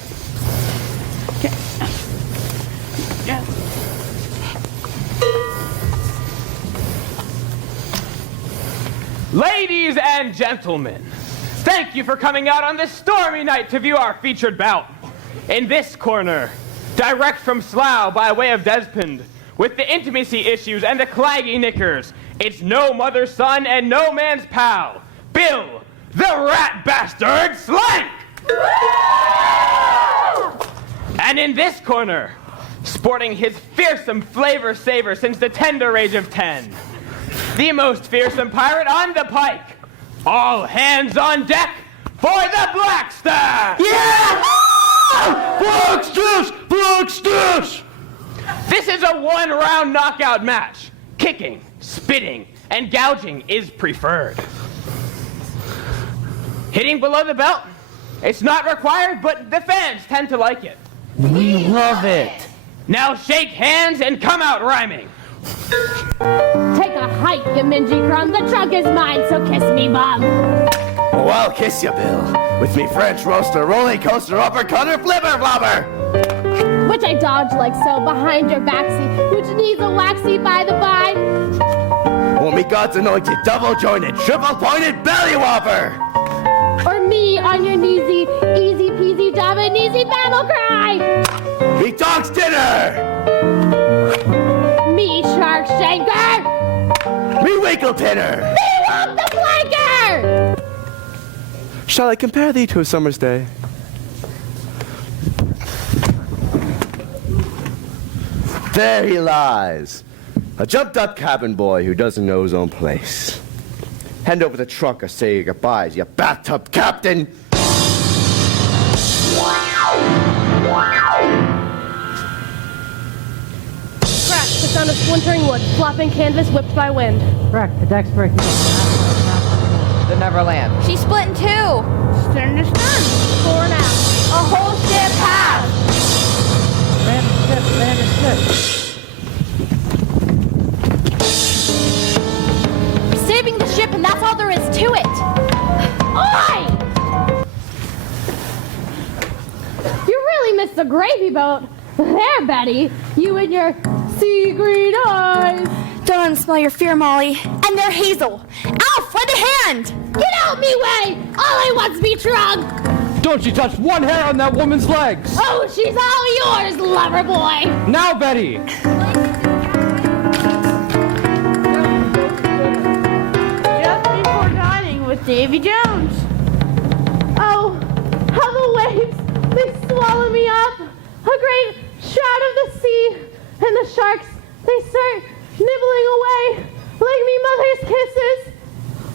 Ladies and gentlemen, thank you for coming out on this stormy night to view our featured bout. In this corner, direct from Slough by way of Despond, with the intimacy issues and the claggy knickers, it's no mother's son and no man's pal, Bill, the rat bastard Slank! And in this corner, sporting his fearsome flavor saver since the tender age of 10, the most fearsome pirate on the pike. All hands on deck for the Black Staff! Yeah! Black Staff! Black Staff! This is a one-round knockout match. Kicking, spitting, and gouging is preferred. Hitting below the belt, it's not required, but the fans tend to like it. We love it. Now shake hands and come out rhyming. Take a hike, you mingy crumb. The trunk is mine, so kiss me, bum. Oh, I'll kiss you, Bill. With me French roaster, roller coaster, uppercutter, flipper, flopper. which I dodged like so behind your backseat, which needs a waxy by the by. Or me God's anointed, double-jointed, triple-pointed belly whopper! Or me on your kneesy, easy peasy Java-neesy battle cry! Me dog's dinner! Me shark shanker! Me winkle pinner! Me wump the flanker! Shall I compare thee to a summer's day? There he lies, a jumped-up cabin boy who doesn't know his own place. Hand over the trunk or say your goodbyes, you bathtub captain! Crack, the sound of splintering wood, flopping canvas whipped by wind. Correct. The deck's breaking. The Neverland. She split in two. Stern to stern. Fore and aft. A whole ship half. Land and ship. Saving the ship, and that's all there is to it. Oi! You really missed the gravy boat. There, Betty. You and your sea green eyes. Don't let 'em smell your fear, Molly. And they're Hazel. Alf, lend a hand! Get out me way! All I want's be drunk! Don't you touch one hair on that woman's legs! Oh, she's all yours, lover boy! Now, Betty! Just before dining with Davy Jones. Oh, how the waves, they swallow me up! A great shroud of the sea, and the sharks, they start nibbling away like me mother's kisses.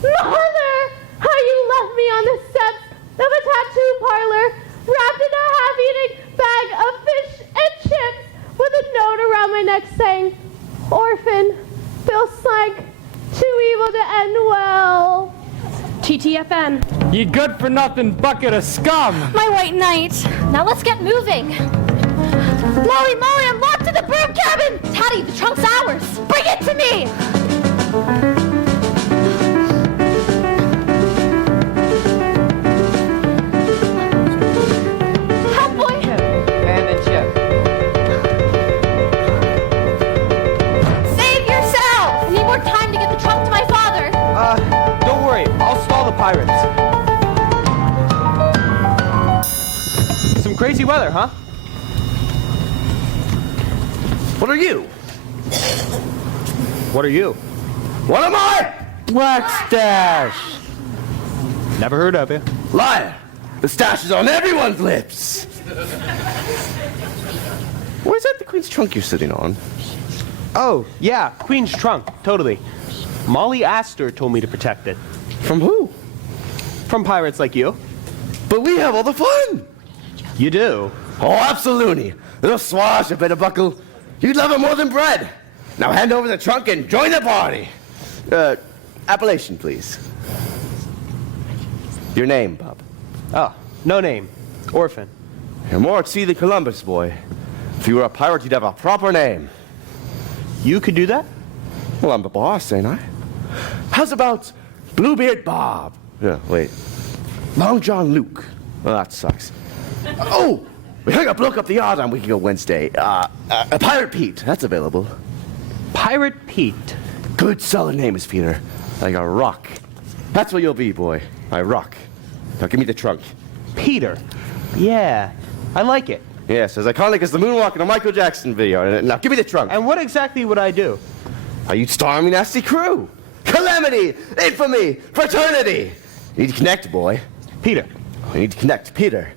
Mother, how you left me on the steps of a tattoo parlor, wrapped in a half-eaten bag of fish and chips, with a note around my neck saying, "Orphan, Bill Slank, too evil to end well." TTFN. You good-for-nothing bucket of scum! My white knight. Now let's get moving. Molly, I'm locked in the broom cabin. Taddy, the trunk's ours. Bring it to me. Help, boy. Man and ship. Save yourself. I need more time to get the trunk to my father. Don't worry. I'll stall the pirates. Some crazy weather, huh? What are you? What are you? What am I? Black Stache. Never heard of you. Liar! The stash is on everyone's lips! Or is that the Queen's trunk you're sitting on? Oh, yeah, Queen's trunk, totally. Molly Aster told me to protect it. From who? From pirates like you. But we have all the fun! You do? Oh, absolutely! Little swash, a bit of buckle. You'd love it more than bread. Now hand over the trunk and join the party. Appellation, please. Your name, bub. Oh, no name. Orphan. You're more at sea than Columbus, boy. If you were a pirate, you'd have a proper name. You could do that? Well, I'm the boss, ain't I? How's about Bluebeard Bob? Yeah, wait. Long John Luke. Well, that sucks. Oh! We hung a bloke up the yard on we can go Wednesday. Pirate Pete, that's available. Pirate Pete. Good solid name is Peter. Like a rock. That's what you'll be, boy. My rock. Now give me the trunk. Peter. Yeah, I like it. Yes, as iconic as the moonwalk in a Michael Jackson video. Now give me the trunk. And what exactly would I do? You'd star in the nasty crew. Calamity, infamy, fraternity. You need to connect, boy. Peter. You need to connect, Peter.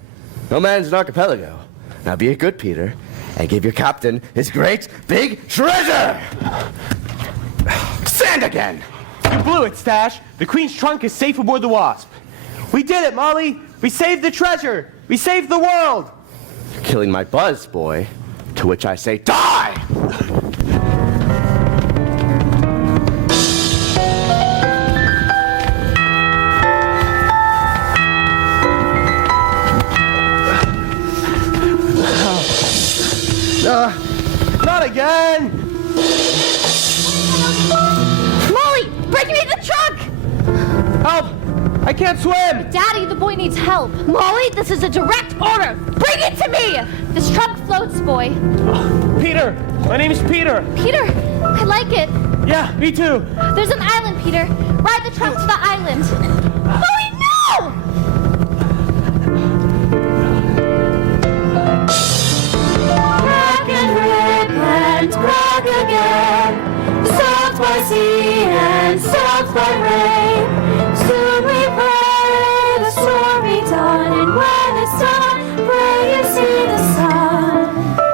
No man's an archipelago. Now be a good Peter and give your captain his great big treasure. Sand again. You blew it, Stache. The Queen's trunk is safe aboard the Wasp. We did it, Molly. We saved the treasure. We saved the world. You're killing my buzz, boy. To which I say, die! Not again! Molly, bring me the trunk! Help! I can't swim! Daddy, the boy needs help. Molly, this is a direct order. Bring it to me! This trunk floats, boy. Peter! My name is Peter! Peter, I like it. Yeah, me too! There's an island, Peter. Ride the trunk to the island. Molly, no! Crack and rip and crack again. Soaked by sea and soaked by rain. Soon we pray the storm be done, and when it's done, pray you see the sun.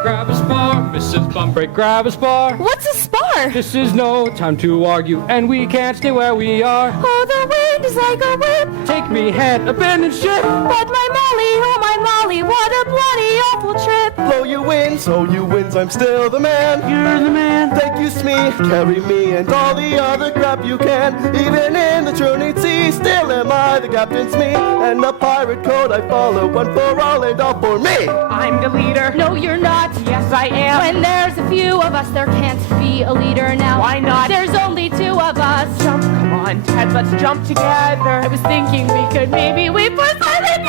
Grab a spar, Mrs. Bumbrake, grab a spar. What's a spar? This is no time to argue, and we can't stay where we are. Oh, the wind is like a whip. Take me, hand, abandon ship. But my Molly, oh my Molly, what a bloody awful trip. Blow you win, so you wins, I'm still the man. You're the man! Thank you, Smee. Carry me and all the other crap you can. Even in the churning sea, still am I the captain Smee. And the pirate code I follow, one for all and all for me. I'm the leader. No, you're not. Yes, I am. When there's a few of us, there can't be a leader now. Why not? There's only two of us. Jump, come on, Ted, let's jump together. I was thinking we could maybe we put something together.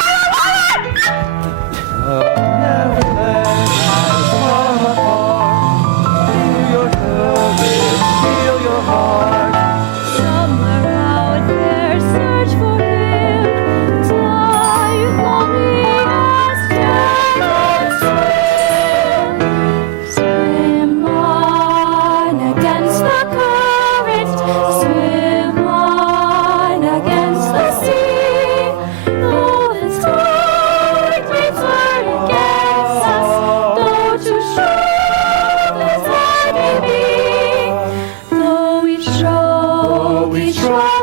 Somewhere out there, search for him. Dive on the Aster-Cami. Swim on against the current. Swim on against the sea. Though the tide may turn against us, though too strong as I may be, though each stroke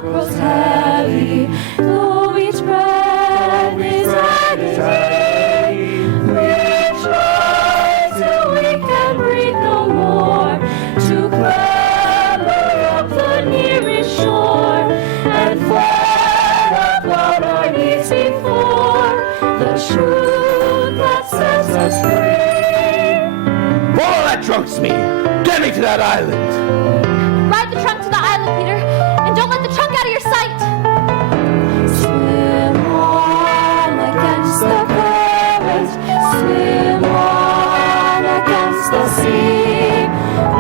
grows heavy, though each breath is agony, we try till we can breathe no more, to clamber up the nearest shore, and flare upon our knees before the truth that sets us free. Follow that trunk, Smee. Get me to that island. Ride the trunk to the island, Peter, and don't let the trunk out of your sight. Swim on against the current, swim on against the sea.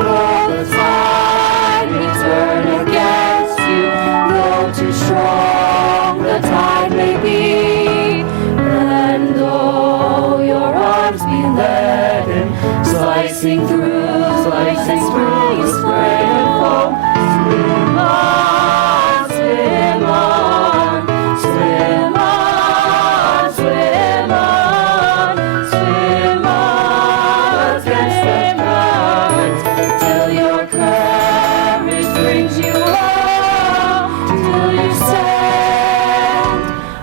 Though the tide may turn against you, though too strong the tide may be, and though your arms be leaden, slicing through you spray and foam. Swim on, swim on, swim on, swim on, swim on against the current, till your courage brings you home, till you stand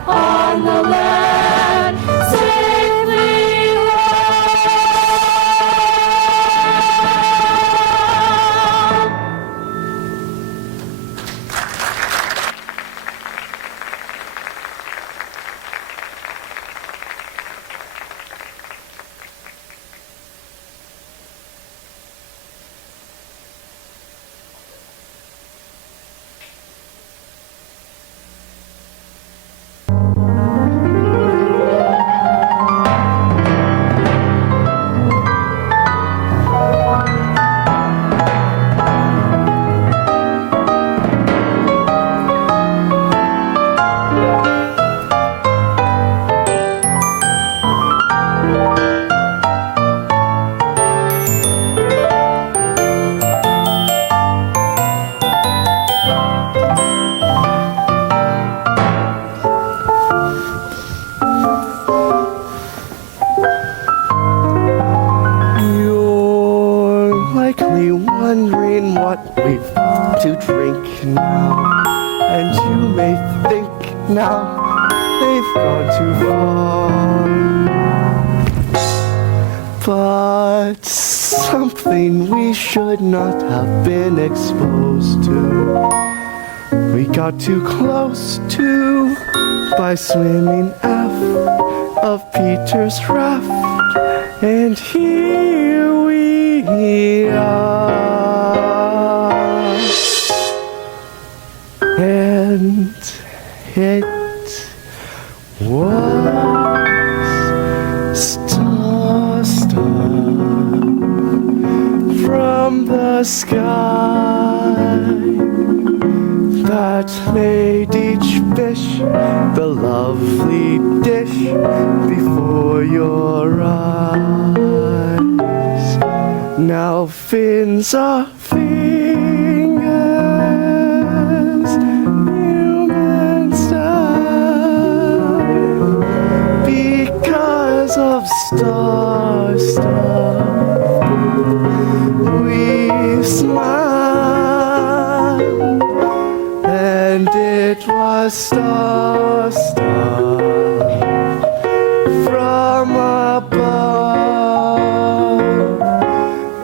on the land safely wondering what we've to drink now. And you may think now they've gone too far. But something we should not have been exposed to, we got too close to by swimming aft of Peter's raft. And here we are. And it was star, star from the sky that made each fish the lovely dish before your eyes. Now fins are fingers, human style, because of star, star, we smile, and it was star, star from above.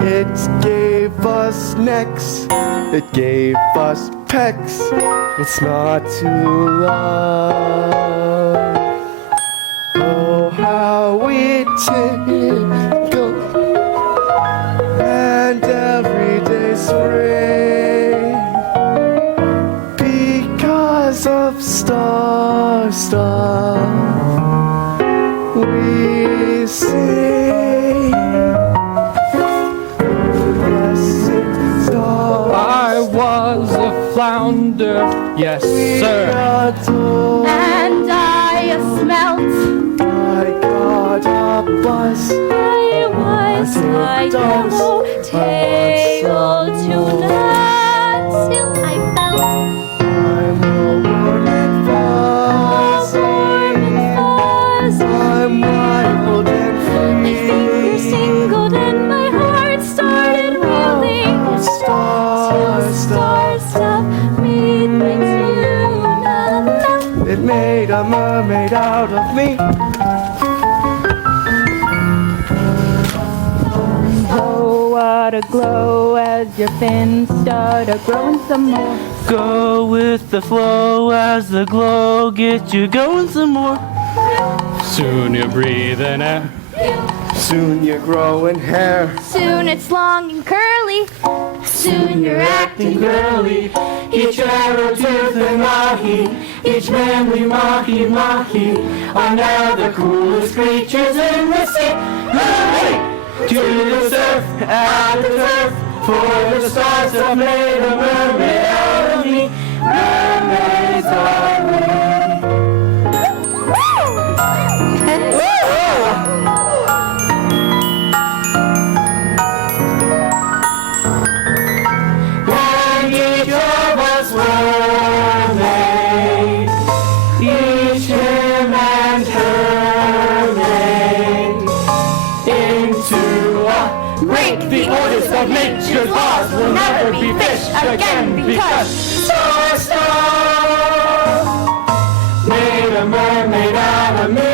It gave us necks, it gave us pecks. It's not to love. Oh, how we tickle, and every day spring, because of star, star, we sing. Blessed star, I was a flounder, yes, sir. And I smelt. I got a bus. I was a yellow tail tonight. Still I felt I'm warm and fuzzy. I'm wild and free. my fingers tingled and my heart started whirling. Star, star, Stuff made my tuna melt. it made a mermaid out of me. Oh, what a glow as your fins start growing some more. Go with the flow as the glow gets you going some more. Soon you breathe in air. Soon you're growing hair. Soon it's long and curly. Soon you're acting girly. Each arrow tooth and mahi, each manly mahi mahi, are now the coolest creatures in the sea. Hooray! To the surf, at the turf, for the stars have made a mermaid out of me. Mermaids are we. And each of us were made, each him and her made, into a break the orders of nature's laws will never be fish again because Star, Star made a mermaid out of me,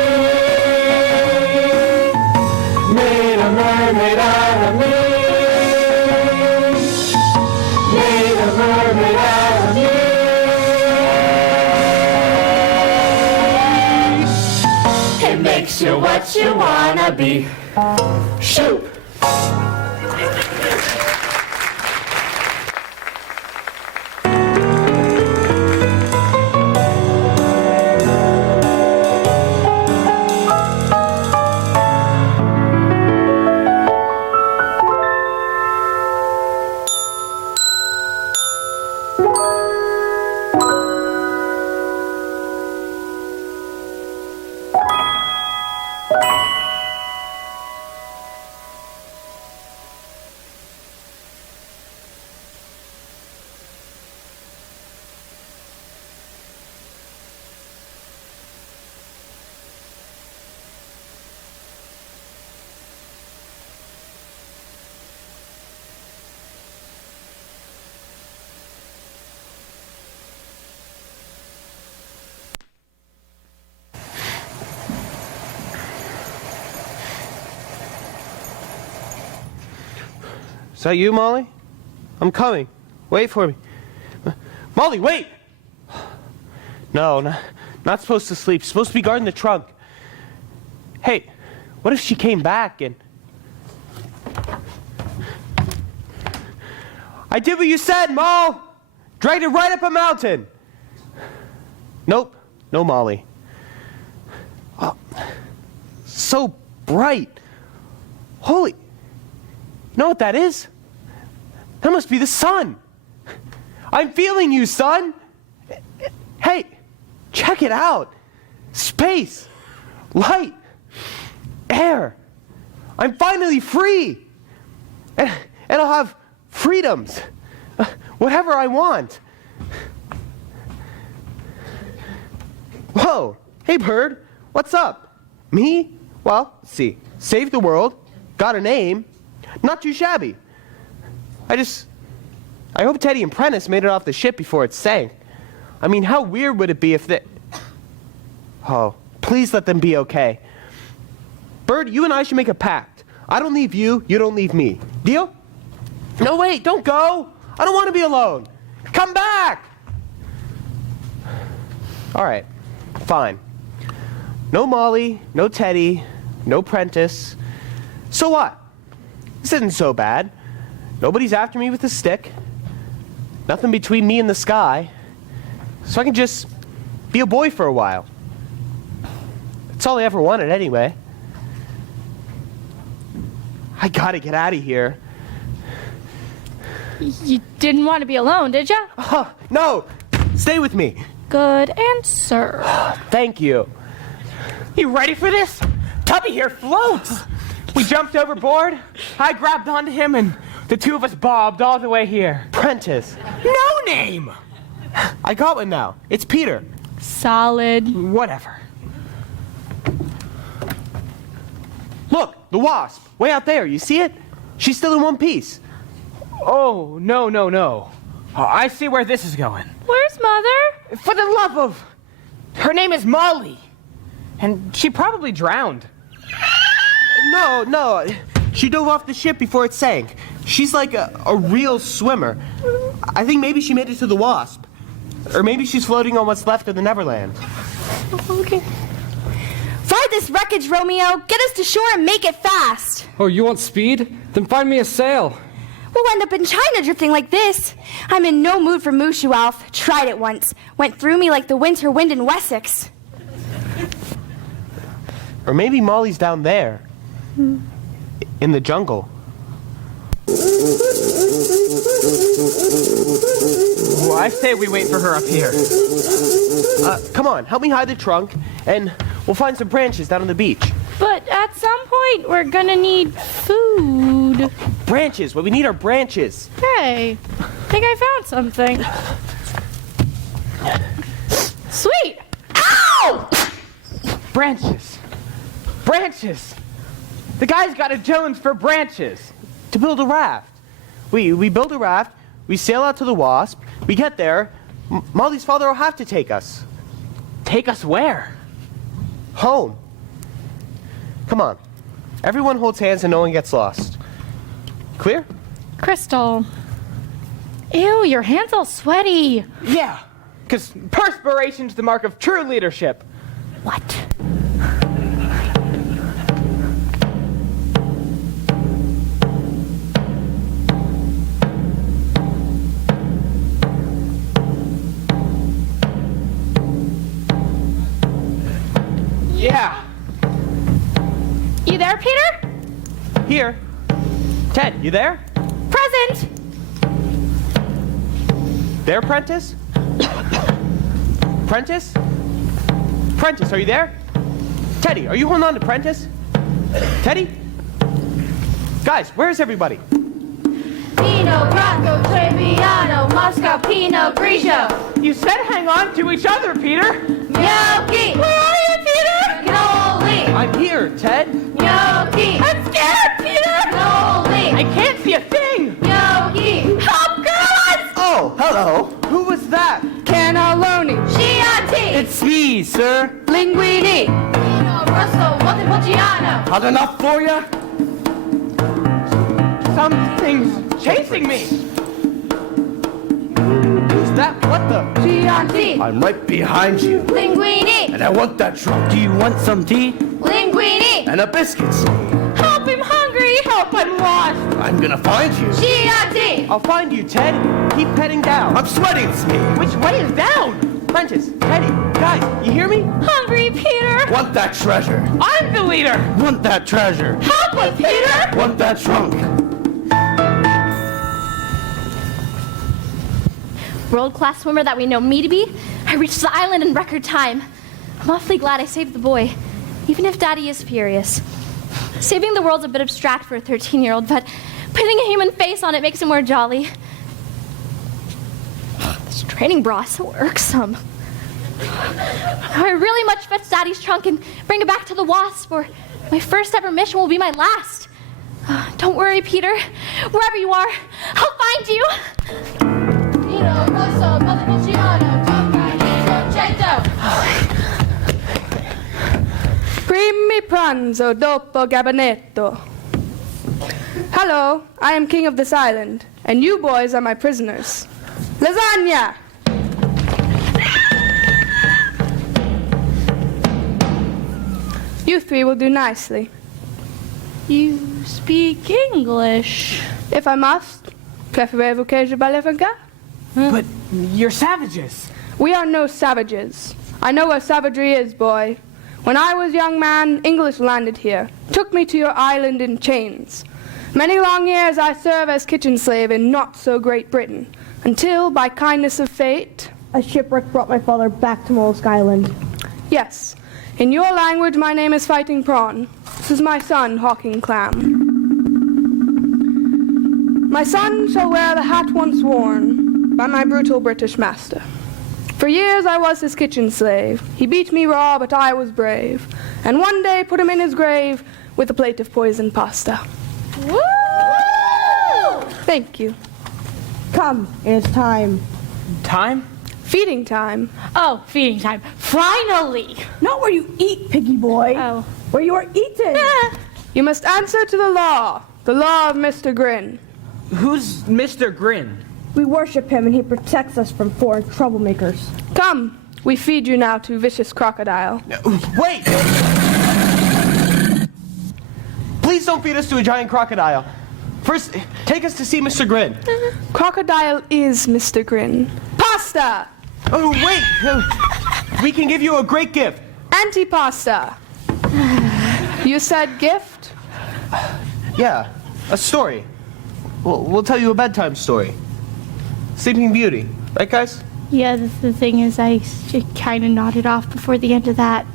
made a mermaid out of me, made a mermaid out of me. It makes you what you wanna be. Shoot! Is that you, Molly? I'm coming. Wait for me. Molly, wait! No, not supposed to sleep. Supposed to be guarding the trunk. Hey, what if she came back and... I did what you said, Moll! Dragged it right up a mountain! Nope, no Molly. Oh, so bright. Holy. You know what that is? That must be the sun. I'm feeling you, sun. Hey, check it out. Space, light, air. I'm finally free. And I'll have freedoms. Whatever I want. Whoa. Hey, bird. What's up? Me? Well, let's see. Saved the world. Got a name. Not too shabby. I hope Teddy and Prentiss made it off the ship before it sank. I mean, how weird would it be if they... Oh, please let them be okay. Bird, you and I should make a pact. I don't leave you, you don't leave me. Deal? No, wait, don't go. I don't want to be alone. Come back! All right, fine. No Molly, no Teddy, no Prentiss. So what? This isn't so bad. Nobody's after me with a stick. Nothing between me and the sky. So I can just be a boy for a while. That's all I ever wanted anyway. I gotta get out of here. You didn't want to be alone, did you? No! Stay with me. Good answer. Thank you. You ready for this? Tubby here floats. We jumped overboard. I grabbed onto him and the two of us bobbed all the way here. Prentiss. No name! I got one now. It's Peter. Solid. Whatever. Look, the wasp. Way out there. You see it? She's still in one piece. Oh, no. I see where this is going. Where's Mother? For the love of... Her name is Molly. And she probably drowned. No. She dove off the ship before it sank. She's like a real swimmer. I think maybe she made it to the Wasp. Or maybe she's floating on what's left of the Neverland. Okay. Find this wreckage, Romeo. Get us to shore and make it fast. Oh, you want speed? Then find me a sail. We'll end up in China drifting like this. I'm in no mood for Mushu, Alf. Tried it once. Went through me like the winter wind in Wessex. Or maybe Molly's down there. In the jungle. Well, I say we wait for her up here. Come on, help me hide the trunk, and we'll find some branches down on the beach. But at some point, we're gonna need food. Branches! Well, we need our branches. Hey, I think I found something. Sweet! Ow! Branches. The guy's got a Jones for branches. To build a raft. We build a raft, we sail out to the Wasp, we get there, Molly's father will have to take us. Take us where? Home. Come on. Everyone holds hands and no one gets lost. Clear? Crystal. Ew, your hand's all sweaty. Yeah, because perspiration's the mark of true leadership. What? Yeah. You there, Peter? Here. Ted, you there? Present. There, Prentiss? Prentiss? Prentiss, are you there? Teddy, are you holding on to Prentiss? Teddy? Guys, where's everybody? Pinot Gracco, Trebbiano, Moscow, Pinot Grigio. You said hang on to each other, Peter. Gnocchi. Where are you, Peter? Cannoli. I'm here, Ted. Gnocchi. I'm scared, Peter. Cannoli. I can't see a thing. Gnocchi. Help, girls! Oh, hello. Who was that? Cannelloni. Chianti. It's Smee, sir. Linguini. Vino Rosso, Montepulciano. Hot enough for ya? Something's chasing me. Who's that? What the? Chianti. I'm right behind you. Linguini. And I want that trunk. Do you want some tea? Linguini. And a biscuit? Help, I'm hungry. Help, I'm lost. I'm gonna find you. Chianti. I'll find you, Ted. Keep heading down. I'm sweating, Smee. Which way is down? Prentiss, Teddy, guys, you hear me? Hungry, Peter! Want that treasure. I'm the leader! Want that treasure. Help me, Peter! Want that trunk. World-class swimmer that we know me to be, I reached the island in record time. I'm awfully glad I saved the boy, even if Daddy is furious. Saving the world's a bit abstract for a 13-year-old, but putting a human face on it makes it more jolly. This training bra is so irksome. I really much fetch Daddy's trunk and bring it back to the Wasp, or my first ever mission will be my last. Don't worry, Peter. Wherever you are, I'll find you. Primi pranzo dopo gabinetto. Hello, I am king of this island, and you boys are my prisoners. Lasagna! You three will do nicely. You speak English? If I must, preferez-vous que je parle français? But you're savages. We are no savages. I know what savagery is, boy. When I was a young man, English landed here, took me to your island in chains. Many long years I served as kitchen slave in not-so-Great Britain, until, by kindness of fate, A shipwreck brought my father back to Mollusk-Island. Yes, in your language my name is Fighting Prawn. This is my son, Hawking Clam. My son shall wear the hat once worn by my brutal British master. For years I was his kitchen slave. He beat me raw, but I was brave, and one day put him in his grave with a plate of poisoned pasta. Woo! Thank you. Come, it is time. Time? Feeding time. Oh, feeding time. Finally! Not where you eat, piggy boy. Oh. Where you are eaten. You must answer to the law of Mr. Grin. Who's Mr. Grin? We worship him and he protects us from foreign troublemakers. Come, we feed you now to vicious crocodile. Wait! Please don't feed us to a giant crocodile. First, take us to see Mr. Grin. Crocodile is Mr. Grin. Pasta! Oh, wait! We can give you a great gift. Antipasta. You said gift? Yeah, a story. We'll tell you a bedtime story. Sleeping Beauty. Right, guys? Yeah, the thing is, I kind of nodded off before the end of that.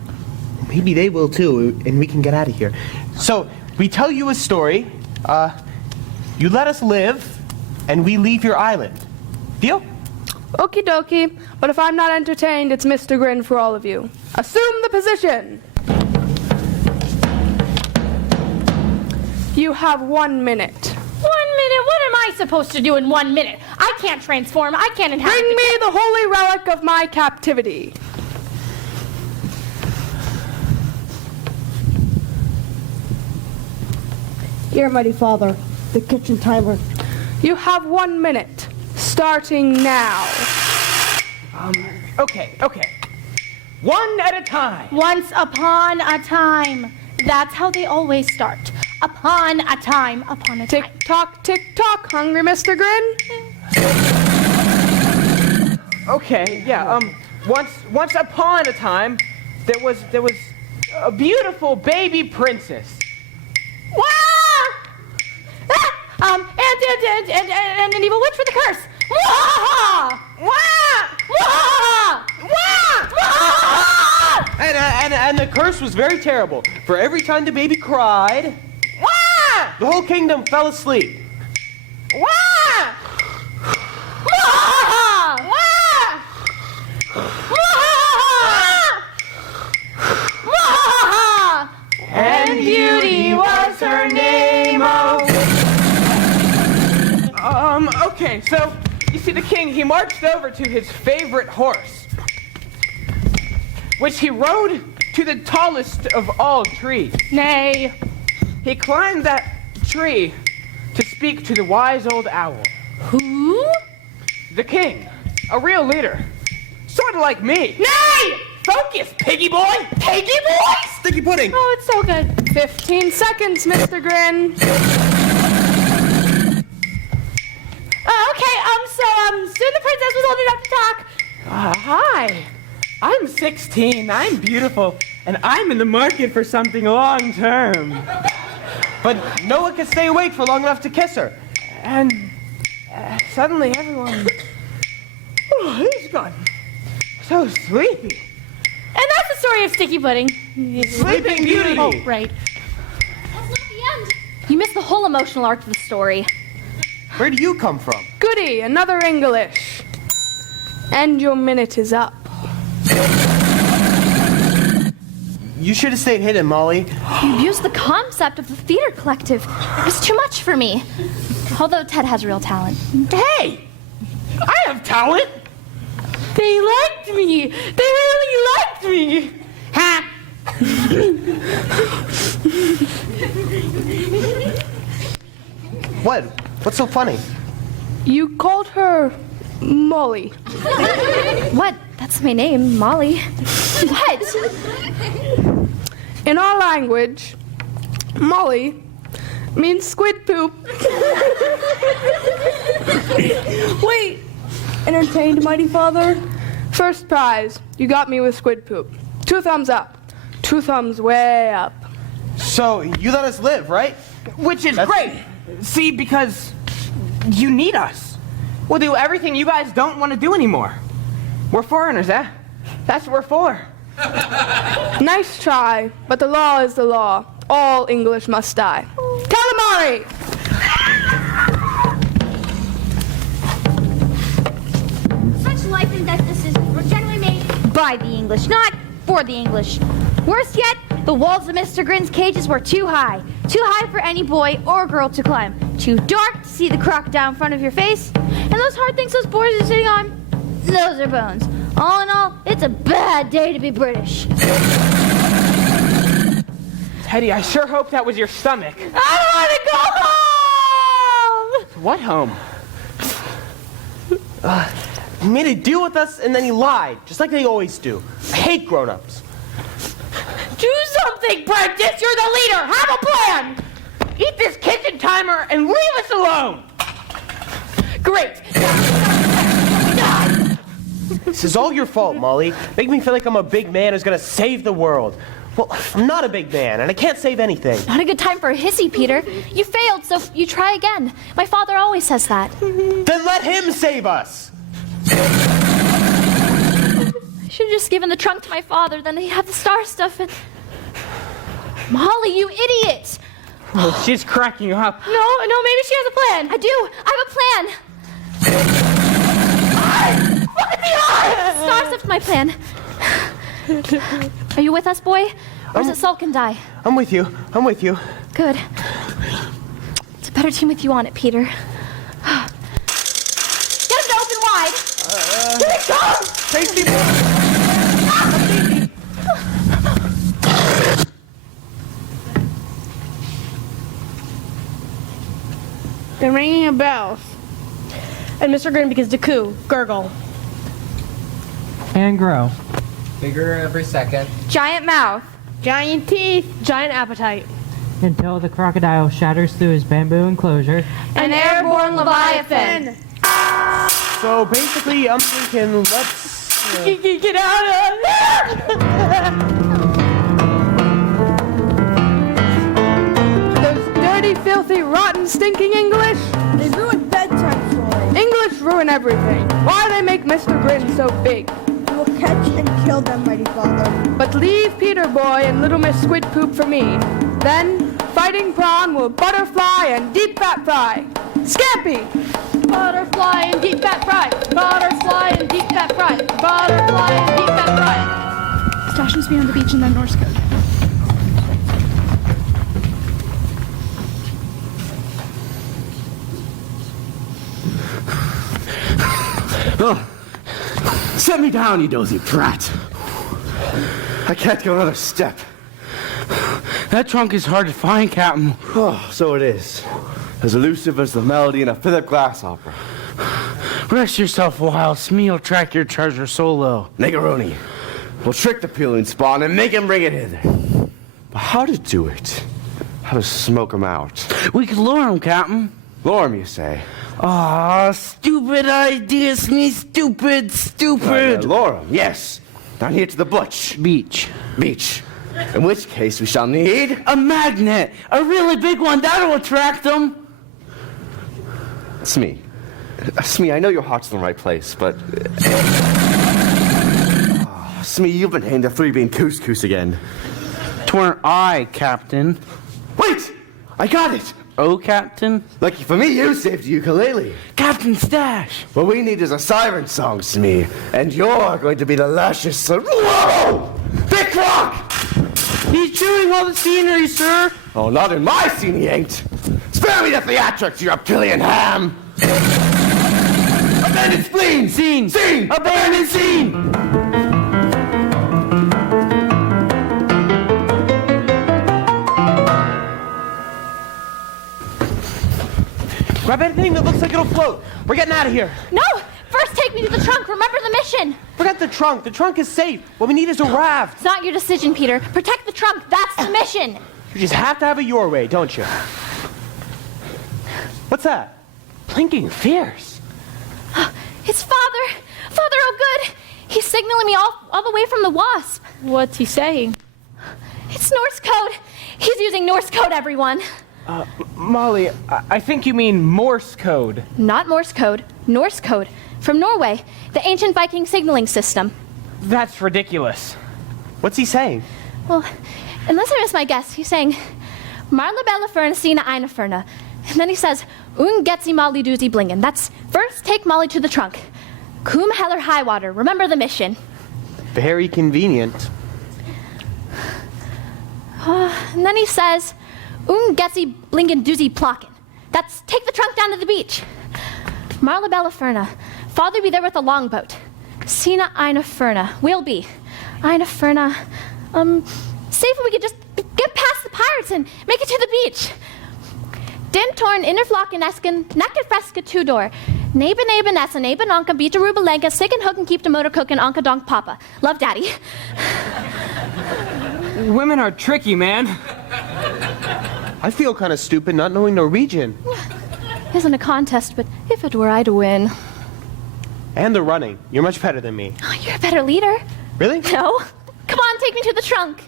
Maybe they will too, and we can get out of here. So, we tell you a story, you let us live, and we leave your island. Deal? Okie dokie, but if I'm not entertained, it's Mr. Grin for all of you. Assume the position. You have 1 minute. 1 minute? What am I supposed to do in 1 minute? I can't transform. I can't inhabit. Bring me the holy relic of my captivity. Dear mighty father, the kitchen timer. You have 1 minute, starting now. Okay. One at a time. Once upon a time. That's how they always start. Upon a time, upon a time. Tick tock, hungry Mr. Grin? Okay, yeah, once upon a time, there was a beautiful baby princess. Wah! And an evil witch with a curse. Wah! Wah! Wah! Wah! Wah! And the curse was very terrible. For every time the baby cried, Wah! the whole kingdom fell asleep. Wah! Wah! Wah! Wah! And Beauty was her name. Okay, so you see, the king, he marched over to his favorite horse, which he rode to the tallest of all trees. Nay. He climbed that tree to speak to the wise old owl. Who? The king, a real leader, sort of like me. Nay! Focus, piggy boy! Piggy boy! Sticky pudding! Oh, it's so good. 15 seconds, Mr. Grin. Okay, so soon the princess was old enough to talk. Hi. I'm 16, I'm beautiful, and I'm in the market for something long term. But no one can stay awake for long enough to kiss her. And suddenly everyone... Oh, he's gone. So sleepy. And that's the story of Sticky Pudding. Sleeping Beauty! Oh, right. That's not the end. You missed the whole emotional arc of the story. Where do you come from? Goody, another English. And your minute is up. You should have stayed hidden, Molly. You abused the concept of the theater collective. It was too much for me. Although Ted has real talent. Hey! I have talent! They liked me! They really liked me! Ha! What? What's so funny? You called her Molly. What? That's my name, Molly. What? In our language, Molly means squid poop. Wait, entertained, mighty father? First prize, you got me with squid poop. 2 thumbs up. 2 thumbs way up. So, you let us live, right? Which is great. See, because you need us. We'll do everything you guys don't want to do anymore. We're foreigners, eh? That's what we're for. Nice try, but the law is the law. All English must die. Calamari! Such life and death decisions were generally made by the English, not for the English. Worse yet, the walls of Mr. Grin's cages were too high. Too high for any boy or girl to climb. Too dark to see the crocodile in front of your face. And those hard things those boys are sitting on, those are bones. All in all, it's a bad day to be British. Teddy, I sure hope that was your stomach. I want to go home! What home? He made a deal with us and then he lied, just like they always do. I hate grown-ups. Do something, Prentiss! You're the leader! Have a plan! Eat this kitchen timer and leave us alone! Great! This is all your fault, Molly. Make me feel like I'm a big man who's gonna save the world. Well, I'm not a big man, and I can't save anything. Not a good time for a hissy, Peter. You failed, so you try again. My father always says that. Then let him save us! I should have just given the trunk to my father, then he'd have the star stuff and... Molly, you idiot! Oh, she's cracking up. No, maybe she has a plan. I do. I have a plan. Look at the eyes! Star stuff's my plan. Are you with us, boy? Or is it sulk and die? I'm with you. I'm with you. Good. It's a better team with you on it, Peter. Get him to open wide. Here it comes! Tasty. They're ringing of bells. And Mr. Grin begins to coo, gurgle. And grow. Bigger every second. Giant mouth. Giant teeth. Giant appetite. Until the crocodile shatters through his bamboo enclosure. An airborne leviathan. So basically, I'm thinking, let's... Get out of there! Those dirty, filthy, rotten, stinking English. They ruined bedtime stories. English ruin everything. Why they make Mr. Grin so big? We will catch and kill them, mighty father. But leave Peter Boy and Little Miss Squid Poop for me. Then, fighting prawn will butterfly and deep fat fry. Scampi! Butterfly and deep fat fry. Butterfly and deep fat fry. Butterfly and deep fat fry. Stache and Smee on the beach in the Norse code. Oh. Set me down, you dozy brat. I can't go another step. That trunk is hard to find, Captain. Oh, so it is. As elusive as the melody in a Philip Glass opera. Rest yourself a while. Smee will track your treasure solo. Negaroni. We'll trick the peeling spawn and make him bring it hither. But how to do it? How to smoke him out? We could lure him, Captain. Lure him, you say? Aw, stupid idea, Smee. Stupid. Lure him, yes. Down here to the butch. Beach. Beach. In which case we shall need... A magnet! A really big one, that'll attract them! Smee. Smee, I know your heart's in the right place, but... Smee, you've been handing the three-bean couscous again. 'Tweren't I, Captain. Wait! I got it! Oh, Captain? Lucky for me, you saved the ukulele. Captain Stache! What we need is a siren song, Smee. And you're going to be the luscious... Whoa! Big Rock! He's chewing all the scenery, sir! Oh, not in my scene, he ain't. Spare me the theatrics, you reptilian ham! Abandoned spleen! Scene! Scene! Abandoned scene! Grab anything that looks like it'll float. We're getting out of here. No! First take me to the trunk. Remember the mission. Forget the trunk. The trunk is safe. What we need is a raft. It's not your decision, Peter. Protect the trunk. That's the mission. You just have to have it your way, don't you? What's that? Blinking fierce. It's Father. Father, oh good. He's signaling me all the way from the Wasp. What's he saying? It's Norse code. He's using Norse code, everyone. Molly, I think you mean Morse code. Not Morse code. Norse code. From Norway. The ancient Viking signaling system. That's ridiculous. What's he saying? Well, unless I miss my guess, he's saying, Marla Bella Ferna Sina Eine Ferna. And then he says, Getzi Molly Doozy Blingen. That's first take Molly to the trunk. Coom Heller High Water. Remember the mission. Very convenient. And then he says, Getzi Blingen Doozy Plocken. That's take the trunk down to the beach. Marla Bella Ferna. Father be there with a longboat. Sina Eine Ferna. We'll be. Eine Ferna. See if we could just get past the pirates and make it to the beach. Den torn innerflocken esken, necket freska two-door. Neben essen, neben anka, bita rubalenka, sicken hook and keep the motor cooking, anka donk papa. Love, Daddy. Women are tricky, man. I feel kind of stupid not knowing Norwegian. Isn't a contest, but if it were, I'd win. And the running. You're much better than me. Oh, you're a better leader. Really? No. Come on, take me to the trunk.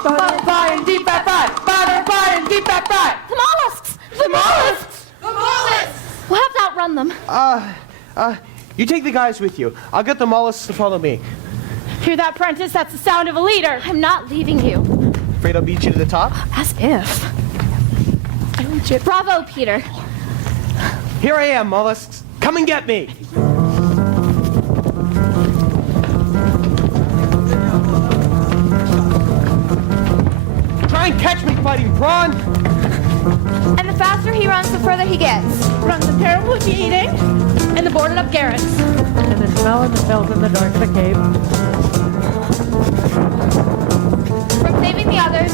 Fire and deep back fire! Fire and deep back fire! The mollusks! The mollusks! The mollusks! We'll have to outrun them. You take the guys with you. I'll get the mollusks to follow me. Hear that, Prentiss? That's the sound of a leader. I'm not leaving you. Afraid I'll beat you to the top? As if. Bravo, Peter. Here I am, mollusks. Come and get me. Try and catch me, fighting prawn. And the faster he runs, the further he gets. From the terrible eating and the boarded up garrets. And the smell and the filth in the dark of the cave. From saving the others.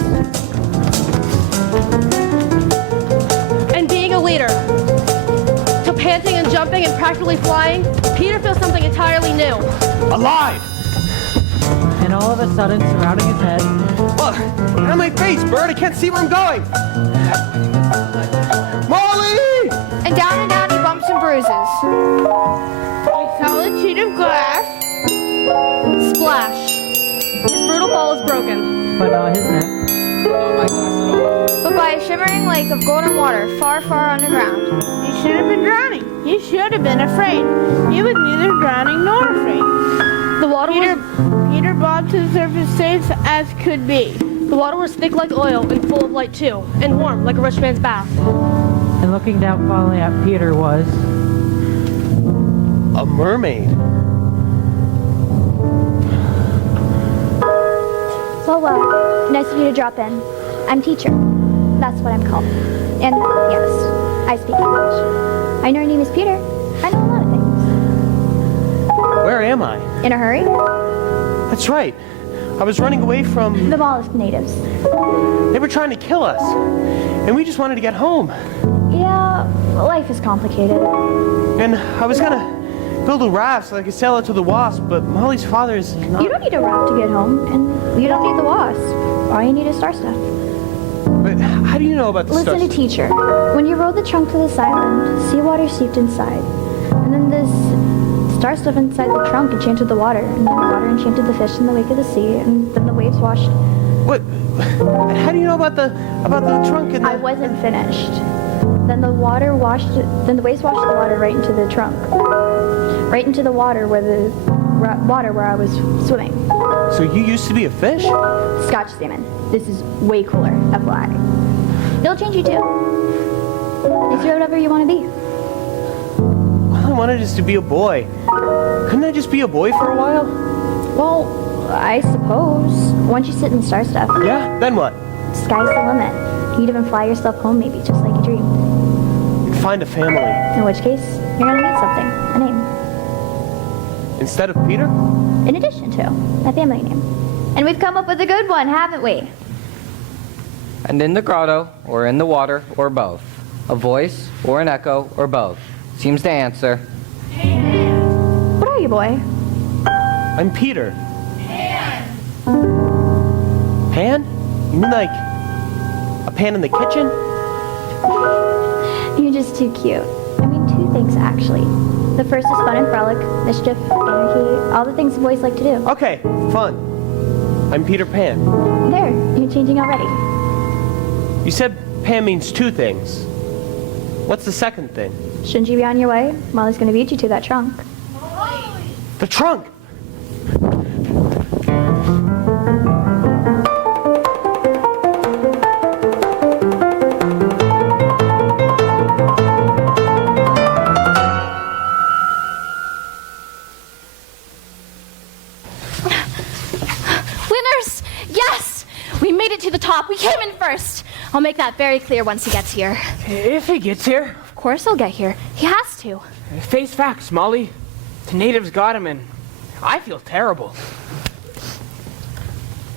And being a leader. To panting and jumping and practically flying, Peter feels something entirely new. Alive! And all of a sudden, surrounding his head. Look, out of my face, bird. I can't see where I'm going. Molly! And down he bumps and bruises. A solid sheet of glass. Splash. His brutal ball is broken. But not his neck. But by a shimmering lake of golden water, far, far underground. He should have been drowning. He should have been afraid. He was neither drowning nor afraid. The water Peter bobbed to the surface safe as could be. The water was thick like oil and full of light too, and warm like a rich man's bath. And looking down fondly at Peter was... a mermaid. Well, nice of you to drop in. I'm Teacher. That's what I'm called. And yes, I speak English. I know your name is Peter. I know a lot of things. Where am I? In a hurry? That's right. I was running away from... the mollusk natives. They were trying to kill us. And we just wanted to get home. Yeah, life is complicated. And I was gonna build a raft so I could sail out to the Wasp, but Molly's father is not... You don't need a raft to get home, and you don't need the Wasp. All you need is star stuff. But how do you know about the Listen stars? to Teacher. When you rode the trunk to this island, seawater seeped inside. And then this star stuff inside the trunk enchanted the water, and then the water enchanted the fish in the wake of the sea, and then the waves washed. What? How do you know about the trunk and the... I wasn't finished. Then the water washed. Then the waves washed the water right into the trunk, right into the water where I was swimming. So you used to be a fish? Scotch salmon. This is way cooler, FYI. It'll change you too. It's whatever you want to be. All I wanted is to be a boy. Couldn't I just be a boy for a while? Well, I suppose. Once you sit in the star stuff. Yeah? Then what? Sky's the limit. You'd even fly yourself home maybe, just like you dreamed. You'd find a family. In which case, you're gonna need something. A name. Instead of Peter? In addition to a family name. And we've come up with a good one, haven't we? And in the grotto, or in the water, or both. A voice, or an echo, or both. Seems to answer. What are you, boy? I'm Peter. Pan? You mean like a pan in the kitchen? You're just too cute. I mean, two things actually. The first is fun and frolic, mischief, anarchy, all the things boys like to do. Okay, fun. I'm Peter Pan. There, you're changing already. You said Pan means two things. What's the second thing? Shouldn't you be on your way? Molly's gonna beat you to that trunk. The trunk! Winners! Yes! We made it to the top. We came in first. I'll make that very clear once he gets here. If he gets here. Of course he'll get here. He has to. Face facts, Molly. The natives got him, and I feel terrible.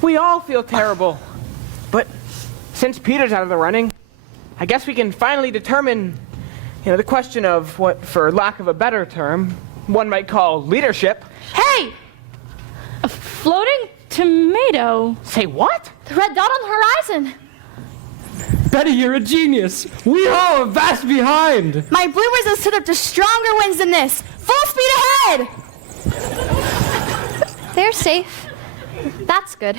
We all feel terrible. But since Peter's out of the running, I guess we can finally determine, the question of what, for lack of a better term, one might call leadership. Hey! A floating tomato. Say what? The red dot on the horizon. Betty, you're a genius. We all are vast behind. My bloomers have stood up to stronger winds than this. Full speed ahead! They're safe. That's good.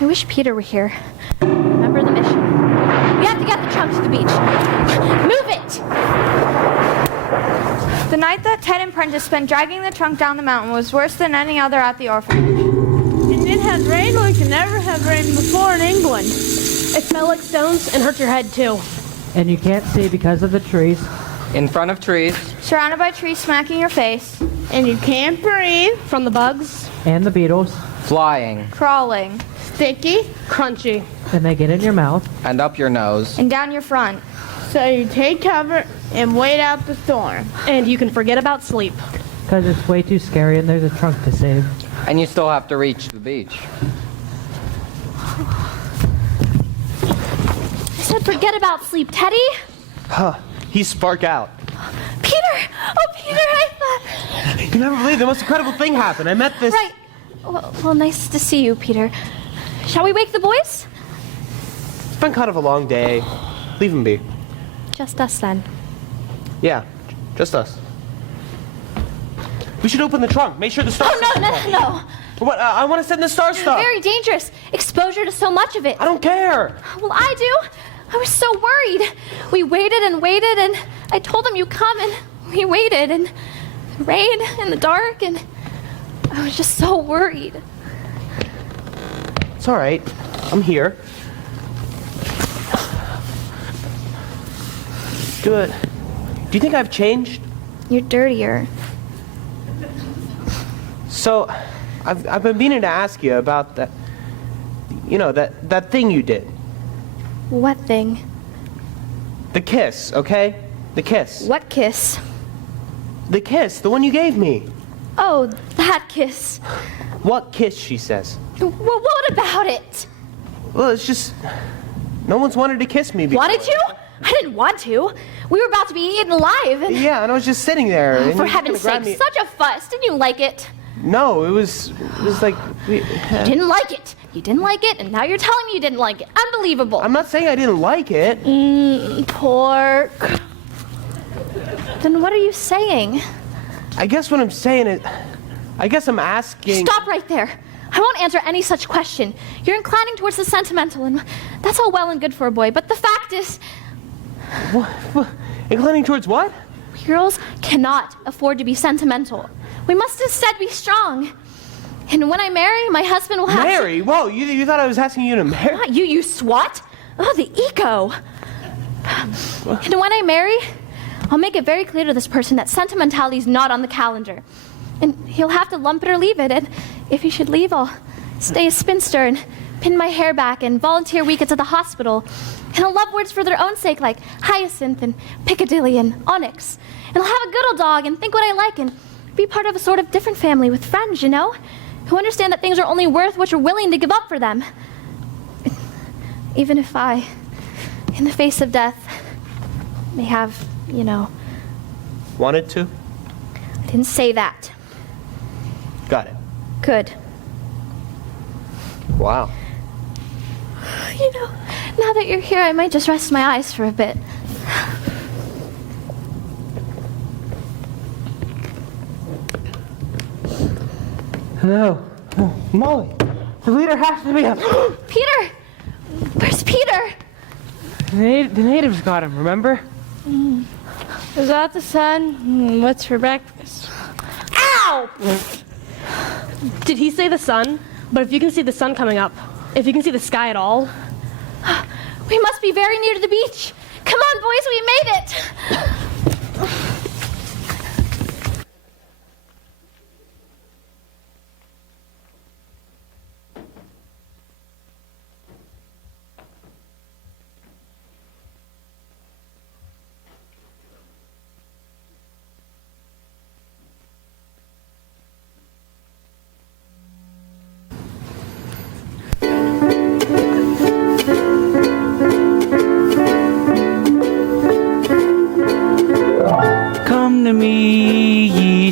I wish Peter were here. Remember the mission. We have to get the trunk to the beach. Move it! The night that Ted and Prentiss spent dragging the trunk down the mountain was worse than any other at the orphanage. And it had rained like it never had rained before in England. It smelled like stones and hurt your head too. And you can't see because of the trees. In front of trees. Surrounded by trees smacking your face. And you can't breathe. From the bugs. And the beetles. Flying. Crawling. Sticky. Crunchy. And they get in your mouth. And up your nose. And down your front. So you take cover and wait out the storm. And you can forget about sleep. Because it's way too scary and there's a trunk to save. And you still have to reach the beach. I said forget about sleep, Teddy. Huh. He spark out. Peter! Oh, Peter, I thought... You never believe the most incredible thing happened. I met this... Right. Well, nice to see you, Peter. Shall we wake the boys? It's been kind of a long day. Leave him be. Just us, then. Yeah, just us. We should open the trunk. Make sure the stars... Oh, no. What? I want to send the star stuff. Very dangerous. Exposure to so much of it. I don't care. Well, I do. I was so worried. We waited and waited, and I told him you'd come, and we waited, and the rain and the dark, and I was just so worried. It's all right. I'm here. Do you think I've changed? You're dirtier. So, I've been meaning to ask you about that. That thing you did. What thing? The kiss, okay? The kiss. What kiss? The kiss, the one you gave me. Oh, that kiss. What kiss, she says. Well, what about it? Well, it's just... No one's wanted to kiss me before. Wanted to? I didn't want to. We were about to be eaten alive. Yeah, and I was just sitting there. Oh, and for you heaven's grabbed sake, me. such a fuss. Didn't you like it? No, it was like... You didn't like it. You didn't like it, and now you're telling me you didn't like it. Unbelievable. I'm not saying I didn't like it. Pork. Then what are you saying? I guess what I'm saying is, I guess I'm asking. Stop right there. I won't answer any such question. You're inclining towards the sentimental, and that's all well and good for a boy, but the fact is... What? Inclining towards what? Girls cannot afford to be sentimental. We must instead be strong. And when I marry, my husband will have Marry? Whoa, you thought I was asking you to marry? Not you, you swat. Oh, the ego. And when I marry, I'll make it very clear to this person that sentimentality is not on the calendar. And he'll have to lump it or leave it. And if he should leave, I'll stay a spinster and pin my hair back and volunteer weekends at the hospital. And I'll love words for their own sake, like hyacinth and Piccadilly and onyx. And I'll have a good old dog and think what I like and be part of a sort of different family with friends, you know? Who understand that things are only worth what you're willing to give up for them. Even if I, in the face of death, may have, you know... Wanted to? I didn't say that. Got it. Good. Wow. You know, now that you're here, I might just rest my eyes for a bit. No. Oh, Molly, the leader has to be up. Peter! Where's Peter? The natives got him, remember? Is that the sun? What's for breakfast? Ow! Did he say the sun? But if you can see the sun coming up, if you can see the sky at all... We must be very near to the beach. Come on, boys, we made it!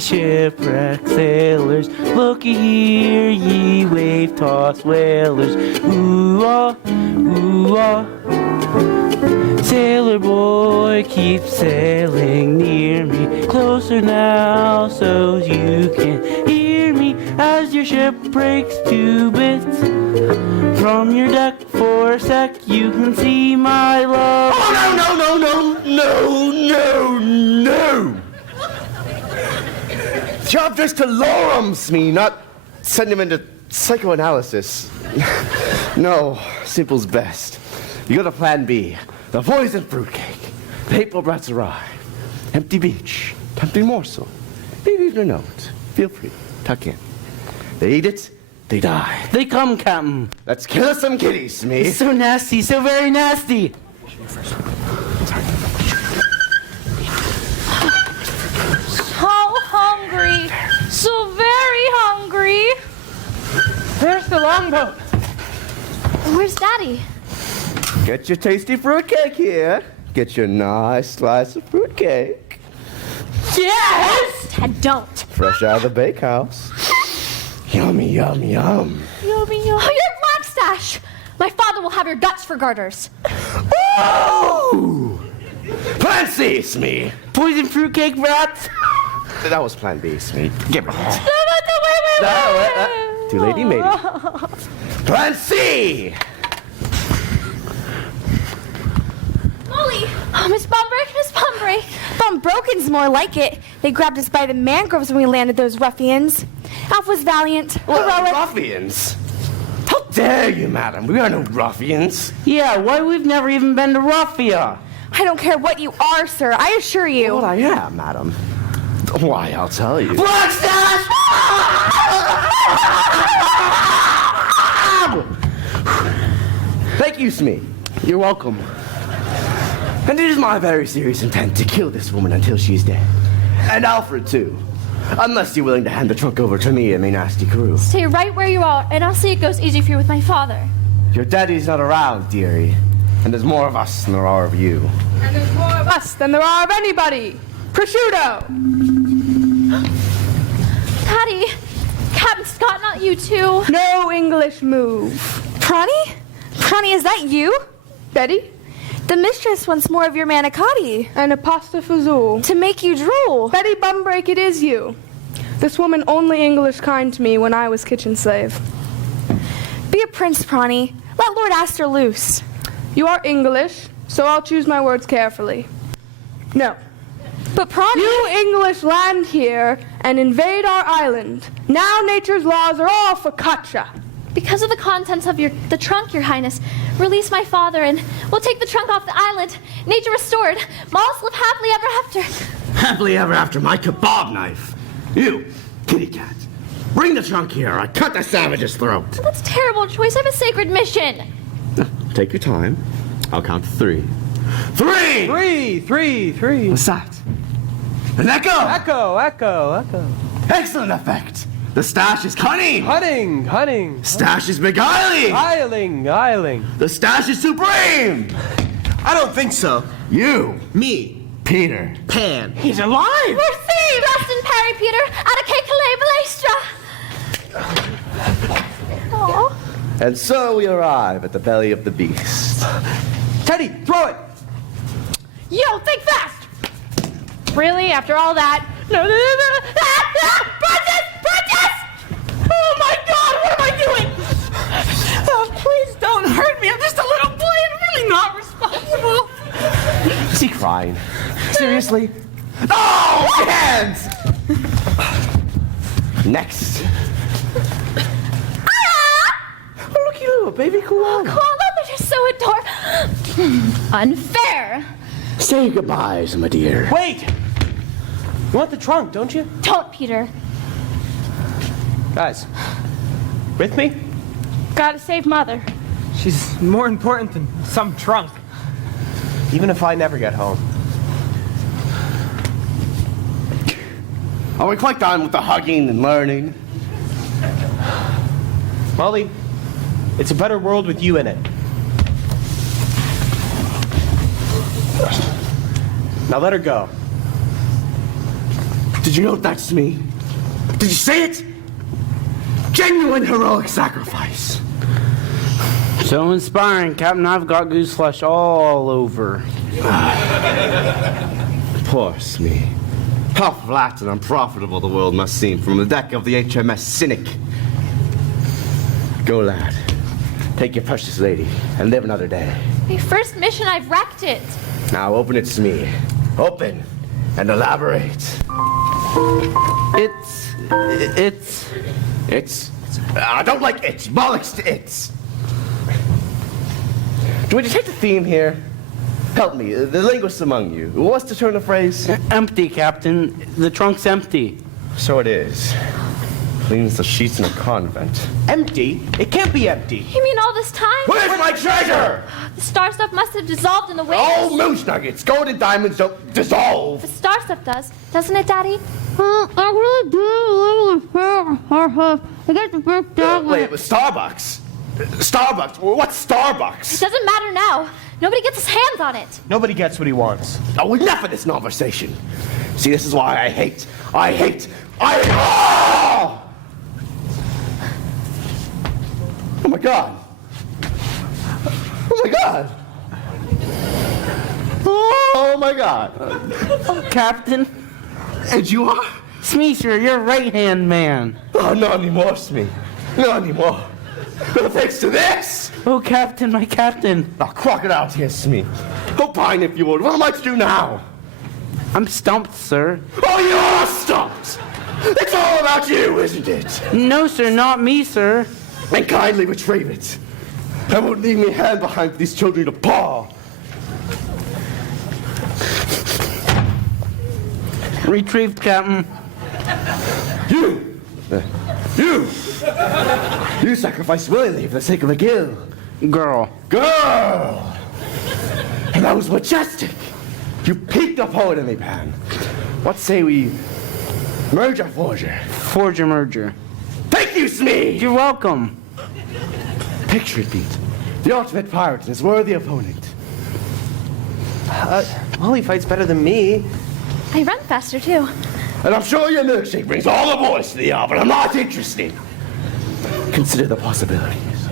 Shipwrecked sailors, looky here, ye wave-tossed whalers. Ooh-ah, ooh-ah. Sailor boy, keep sailing near me, closer now so you can hear me as your ship breaks to bits. From your deck for a sec, you can see my love. Oh, no! Job just to lure him, Smee, not send him into psychoanalysis. No, simple's best. You go to plan B, the poison fruitcake. The April brats arrive. Empty beach, tempting morsel. Maybe even a note. Feel free, tuck in. They eat it, they die. They come, Captain. Let's kill some kitties, Smee. So nasty, so very nasty. Hungry. So very hungry. There's the longboat. Where's Daddy? Get your tasty fruitcake here. Get your nice slice of fruitcake. Yes! Ted, don't. Fresh out of the bakehouse. Yummy, yum, yum. Yummy, yum. Oh, you're Black Stache. My father will have your guts for garters. Ooh! Plan C, Smee. Poison fruitcake brats. That was plan B, Smee. Give it. Wait. Too lady matey. Plan C! Molly! Oh, Miss Bumbrake. Bumbroken's more like it. They grabbed us by the mangroves when we landed those ruffians. Alf was valiant, heroic. Ruffians? How dare you, madam? We are no ruffians. Yeah, why we've never even been to Raffia? I don't care what you are, sir. I assure you. Well, I am, madam. Why, I'll tell you. Black Stache! Thank you, Smee. You're welcome. And it is my very serious intent to kill this woman until she's dead. And Alfred, too. Unless you're willing to hand the trunk over to me and my nasty crew. Stay right where you are, and I'll see it goes easy for you with my father. Your daddy's not around, dearie. And there's more of us than there are of you. And there's more of us than there are of anybody. Prosciutto! Daddy, Captain Scott, not you too. No English move. Pronny? Pronny, is that you? Betty? The mistress wants more of your manicotti. And a pasta fazool. To make you drool. Betty Bumbrake, it is you. This woman only English kind to me when I was kitchen slave. Be a prince, Prawny. Let Lord Aster loose. You are English, so I'll choose my words carefully. No. But Prawny... You English land here and invade our island. Now nature's laws are all focaccia. Because of the contents of the trunk, Your Highness, release my father and we'll take the trunk off the island. Nature restored. Moss live happily ever after. Happily ever after my kebab knife. You, kitty cat, bring the trunk here. I cut the savage's throat. That's a terrible choice. I have a sacred mission. Take your time. I'll count to 3. 3! 3. What's that? An echo! Echo. Excellent effect. The stash is cunning. Hunting. Stash is beguiling. Iling. The stash is supreme. I don't think so. You. Me. Peter. Pan. He's alive! We're thieves! Rest in Perry, Peter. Aster-Cami balestra. Oh. And so we arrive at the belly of the beast. Teddy, throw it. Yo, think fast! Really? After all that? No. Prentiss! Oh my God, what am I doing? Oh, please don't hurt me. I'm just a little boy and really not responsible. Is he crying? Seriously? Oh, hands! Next. Oh, looky, little baby koala. Koala, you're so adorable. Unfair. Say goodbyes, my dear. Wait! You want the trunk, don't you? Don't, Peter. Guys, with me? Gotta save Mother. She's more important than some trunk. Even if I never get home. Are we quite done with the hugging and learning? Molly, it's a better world with you in it. Now let her go. Did you note that, Smee? Did you say it? Genuine heroic sacrifice. So inspiring, Captain. I've got goose flesh all over. Poor Smee. How flat and unprofitable the world must seem from the deck of the HMS Cynic. Go, lad. Take your precious lady and live another day. My first mission, I've wrecked it. Now open it, Smee. Open and elaborate. It's. I don't like it's. Bollocks to it's. Do we detect a theme here? Help me, the linguist among you. What's to turn the phrase? Empty, Captain. The trunk's empty. So it is. Cleans the sheets in a convent. Empty? It can't be empty. You mean all this time? Where's my treasure? The star stuff must have dissolved in the waves. Oh, moose nuggets. Gold and diamonds don't dissolve. The star stuff does, doesn't it, Daddy? I really do I get to break down. Wait, Starbucks? Starbucks? What's Starbucks? It doesn't matter now. Nobody gets his hands on it. Nobody gets what he wants. Oh, enough of this conversation. See, this is why I hate. Oh! Oh my God. Oh my God. Oh my God. Captain. And you are? Smee, sir, you're right-hand man. Oh, not anymore, Smee. Not anymore. But thanks to this. Oh, Captain, my Captain. Oh, crocodile tears, Smee. Opine if you would. What am I to do now? I'm stumped, sir. Oh, you are stumped. It's all about you, isn't it? No, sir, not me, sir. Then kindly retrieve it. I won't leave me hand behind for these children to paw. Retrieved, Captain. You sacrificed willingly for the sake of a gill. Girl. And that was majestic. You piqued a poet in me, Pan. What say we merge our forger? Forger merger. Thank you, Smee! You're welcome. Picture it, Pete. The ultimate pirate and his worthy opponent. Molly fights better than me. I run faster, too. And I'm sure your milkshake brings all the boys to the yard, but I'm not interested. Consider the possibilities.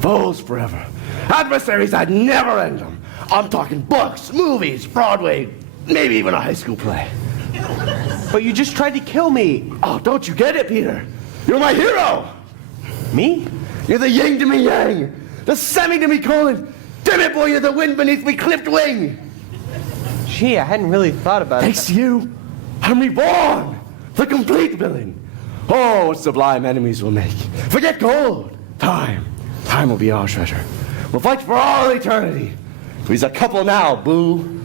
Foes forever. Adversaries that never end them. I'm talking books, movies, Broadway, maybe even a high school play. But you just tried to kill me. Oh, don't you get it, Peter? You're my hero. Me? You're the yin to me yang, the semi to me colon. Damn it, boy, you're the wind beneath me clipped wing. Gee, I hadn't really thought about it. Thanks to you, I'm reborn, the complete villain. Oh, what sublime enemies we'll make. Forget gold. Time will be our treasure. We'll fight for all eternity. We's a couple now, boo.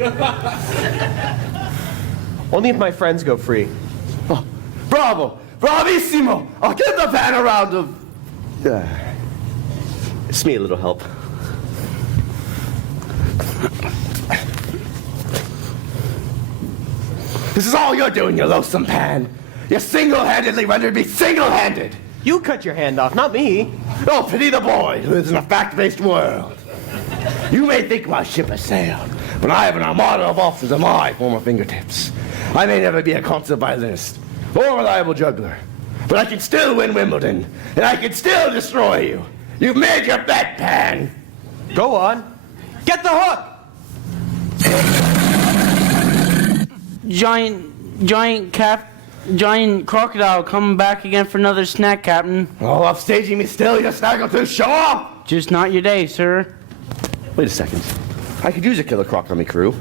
Only if my friends go free. Oh, bravo, bravissimo. I'll give the band a round of... Smee a little help. This is all you're doing, you loathsome Pan. You single-handedly rendered me single-handed. You cut your hand off, not me. Oh, pity the boy who lives in a fact-based world. You may think my ship has sailed, but I have an armada of officers at my former fingertips. I may never be a concert violinist or a reliable juggler, but I can still win Wimbledon, and I can still destroy you. You've made your bet, Pan. Go on. Get the hook! Giant crocodile coming back again for another snack, Captain. Oh, upstaging me still, you snaggletooth show-off! Just not your day, sir. Wait a second. I could use a killer croc on me crew.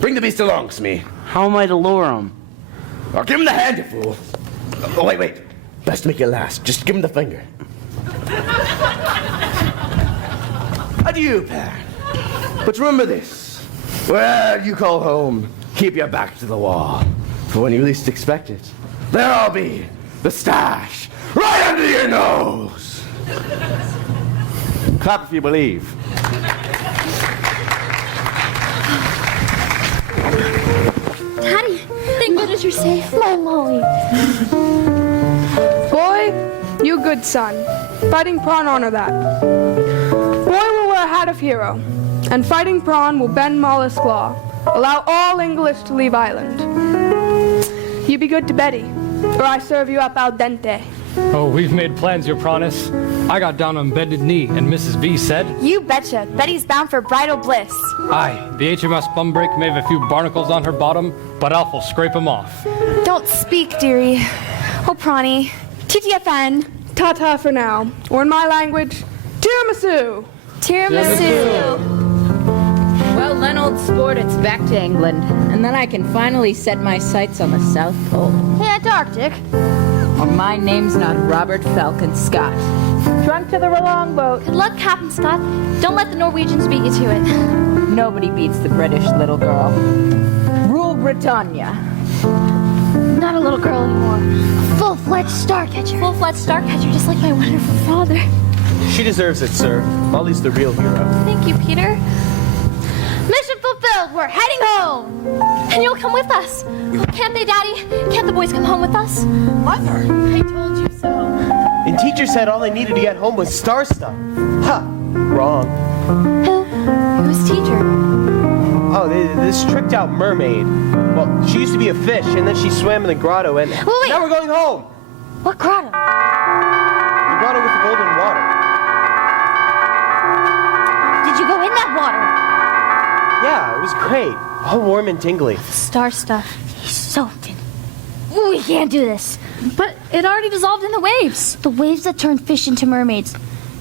Bring the beast along, Smee. How am I to lure him? Or give him the hand, you fool. Oh, wait. Best make it last. Just give him the finger. Adieu, Pan. But remember this. Where you call home, keep your back to the wall. For when you least expect it, there I'll be, the stash, right under your nose. Clap if you believe. Daddy, thank goodness you're safe. My Molly. Boy, you good son. Fighting Prawn honor that. Boy will wear a hat of hero, and fighting Prawn will bend Mollusk's claw. Allow all English to leave island. You be good to Betty, or I serve you up al dente. Oh, we've made plans, your Prawness. I got down on bended knee, and Mrs. V said... You betcha. Betty's bound for bridal bliss. Aye, the HMS Bumbrake may have a few barnacles on her bottom, but Alf will scrape them off. Don't speak, dearie. Oh, Prawny. TTFN. Ta-ta for now. Or in my language, tiramisu. Tiramisu. Well, then, old sport, it's back to England. And then I can finally set my sights on the South Pole. Hey, Antarctic. Or my name's not Robert Falcon Scott. Drunk to the longboat. Good luck, Captain Scott. Don't let the Norwegians beat you to it. Nobody beats the British, little girl. Rule Britannia. Not a little girl anymore. A full-fledged Starcatcher. Full-fledged Starcatcher, just like my wonderful father. She deserves it, sir. Molly's the real hero. Thank you, Peter. Mission fulfilled. We're heading home. And you'll come with us. Can't they, Daddy? Can't the boys come home with us? Mother! I told you so. And teacher said all I needed to get home was star stuff. Ha! Wrong. Who's teacher? Oh, this tricked out mermaid. Well, she used to be a fish, and then she swam in the grotto, and Wait. now we're going home. What grotto? The grotto with the golden water. Did you go in that water? Yeah, it was great. All warm and tingly. Star stuff. He's soaked in. We can't do this. But it already dissolved in the waves. The waves that turn fish into mermaids.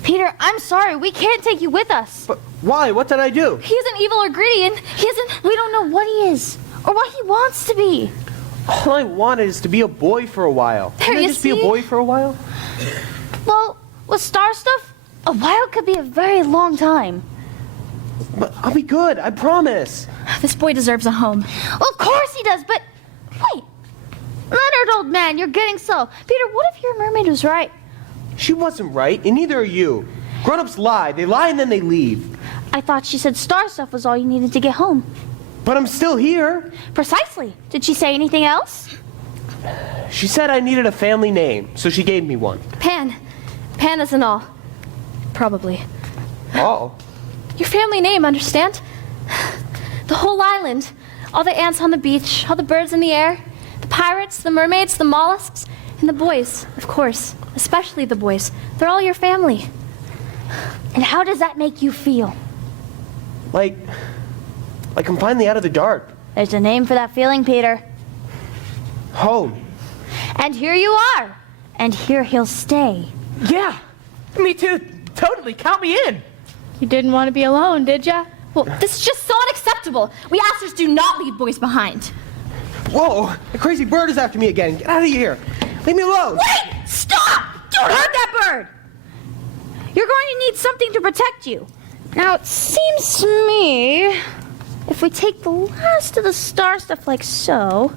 Peter, I'm sorry. We can't take you with us. But why? What did I do? He isn't evil or greedy, and he isn't... We don't know what he is. Or what he wants to be. All I wanted is to be a boy for a while. Can I just be a boy for a while? Well, with star stuff, a while could be a very long time. But I'll be good, I promise. This boy deserves a home. Well, of course he does, but... Wait. Leonard, old man, you're getting slow. Peter, what if your mermaid was right? She wasn't right, and neither are you. Grown-ups lie. They lie and then they leave. I thought she said star stuff was all you needed to get home. But I'm still here. Precisely. Did she say anything else? She said I needed a family name, so she gave me one. Pan. Pan isn't all. Probably. Oh. Your family name, understand? The whole island. All the ants on the beach, all the birds in the air, the pirates, the mermaids, the mollusks, and the boys, of course. Especially the boys. They're all your family. And how does that make you feel? Like Like I'm finally out of the dark. There's a name for that feeling, Peter. Home. And here you are. And here he'll stay. Yeah, me too. Totally, count me in. You didn't want to be alone, did ya? Well, this is just so unacceptable. We Asters do not leave boys behind. Whoa, the crazy bird is after me again. Get out of here. Leave me alone. Wait! Stop! Don't hurt that bird! You're going to need something to protect you. Now, it seems to me, if we take the last of the star stuff like so,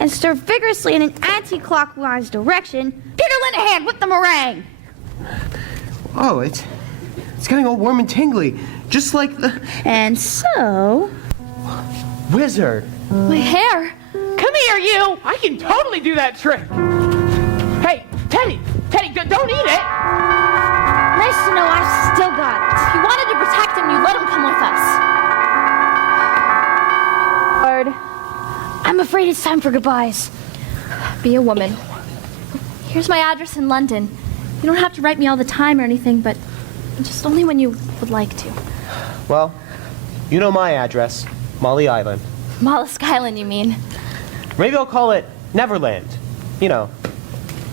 and stir vigorously in an anti-clockwise direction, Peter, lend a hand with the meringue. Oh, it's getting all warm and tingly, just like the... And so... Wizard. My hair. Come here, you. I can totally do that trick. Hey, Teddy, don't eat it. Nice to know I still got it. If you wanted to protect him, you'd let him come with us. Lord, I'm afraid it's time for goodbyes. Be a woman. Here's my address in London. You don't have to write me all the time or anything, but just only when you would like to. Well, you know my address, Molly Island. Aster-Skylynd, you mean? Maybe I'll call it Neverland. You know,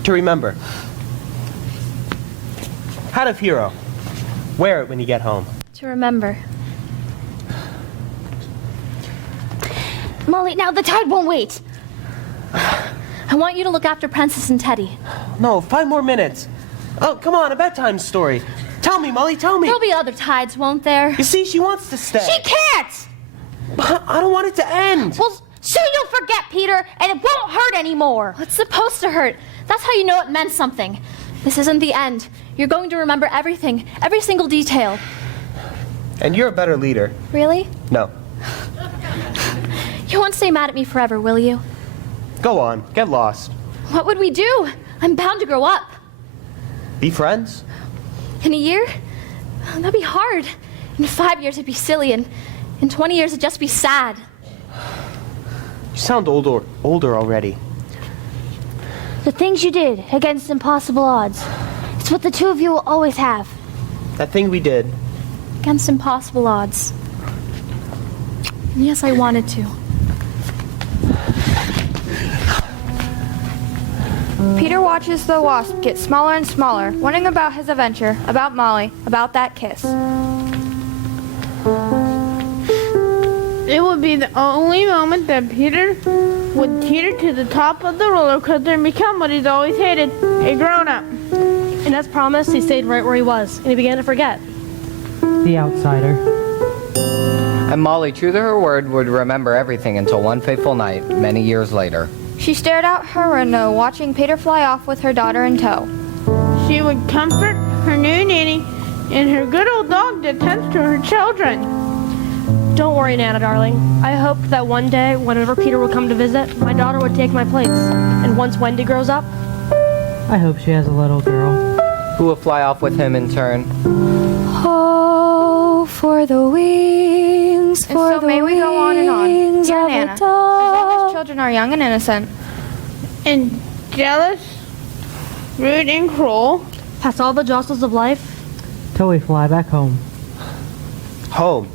to remember. Hat of Hero. Wear it when you get home. To remember. Molly, now the tide won't wait. I want you to look after Princess and Teddy. No, 5 more minutes. Oh, come on, a bedtime story. Tell me, Molly, tell me. There'll be other tides, won't there? You see, she wants to stay. She can't! I don't want it to end. Well, soon you'll forget, Peter, and it won't hurt anymore. It's supposed to hurt. That's how you know it meant something. This isn't the end. You're going to remember everything, every single detail. And you're a better leader. Really? No. You won't stay mad at me forever, will you? Go on, get lost. What would we do? I'm bound to grow up. Be friends? In a year? That'd be hard. In 5 years, it'd be silly, and in 20 years, it'd just be sad. You sound older already. The things you did against impossible odds. It's what the two of you will always have. That thing we did. Against impossible odds. And yes, I wanted to. Peter watches the wasp get smaller and smaller, wondering about his adventure, about Molly, about that kiss. It would be the only moment that Peter would teeter to the top of the roller coaster and become what he's always hated, a grown-up. And as promised, he stayed right where he was, and he began to forget. The outsider. And Molly, true to her word, would remember everything until one fateful night, many years later. She stared out her window, watching Peter fly off with her daughter in tow. She would comfort her new nanny and her good old dog that tends to her children. Don't worry, Nana, darling. I hoped that one day, whenever Peter would come to visit, my daughter would take my place. And once Wendy grows up... I hope she has a little girl. Who will fly off with him in turn? Oh, for the wings, And so may we go on and on. Dear Nana, as long as children are young and innocent. And jealous, rude, and cruel. Past all the jostles of life. Till we fly back home. Home.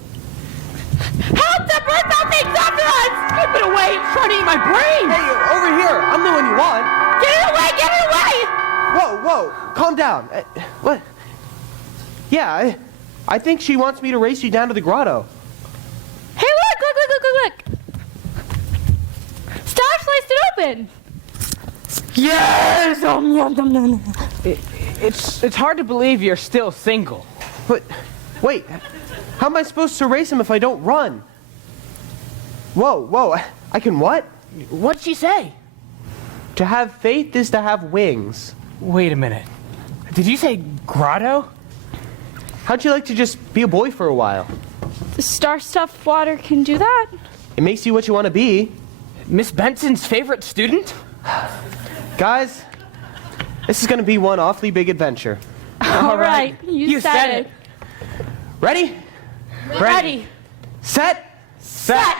Help! The bird mouth thing's after us! Keep it away! It's trying to eat my brain! Hey, over here! I'm the one you want! Get it away! Get it away! Whoa! Calm down. What? Yeah, I think she wants me to race you down to the grotto. Hey, look! Stache sliced it open! Yes! It's hard to believe you're still single. But, wait. How am I supposed to race him if I don't run? Whoa. I can what? What'd she say? To have faith is to have wings. Wait a minute. Did you say grotto? How'd you like to just be a boy for a while? The star-stuffed water can do that. It makes you what you want to be. Miss Benson's favorite student? Guys, this is going to be one awfully big adventure. All right, you said it. Ready? Ready. Set. Set.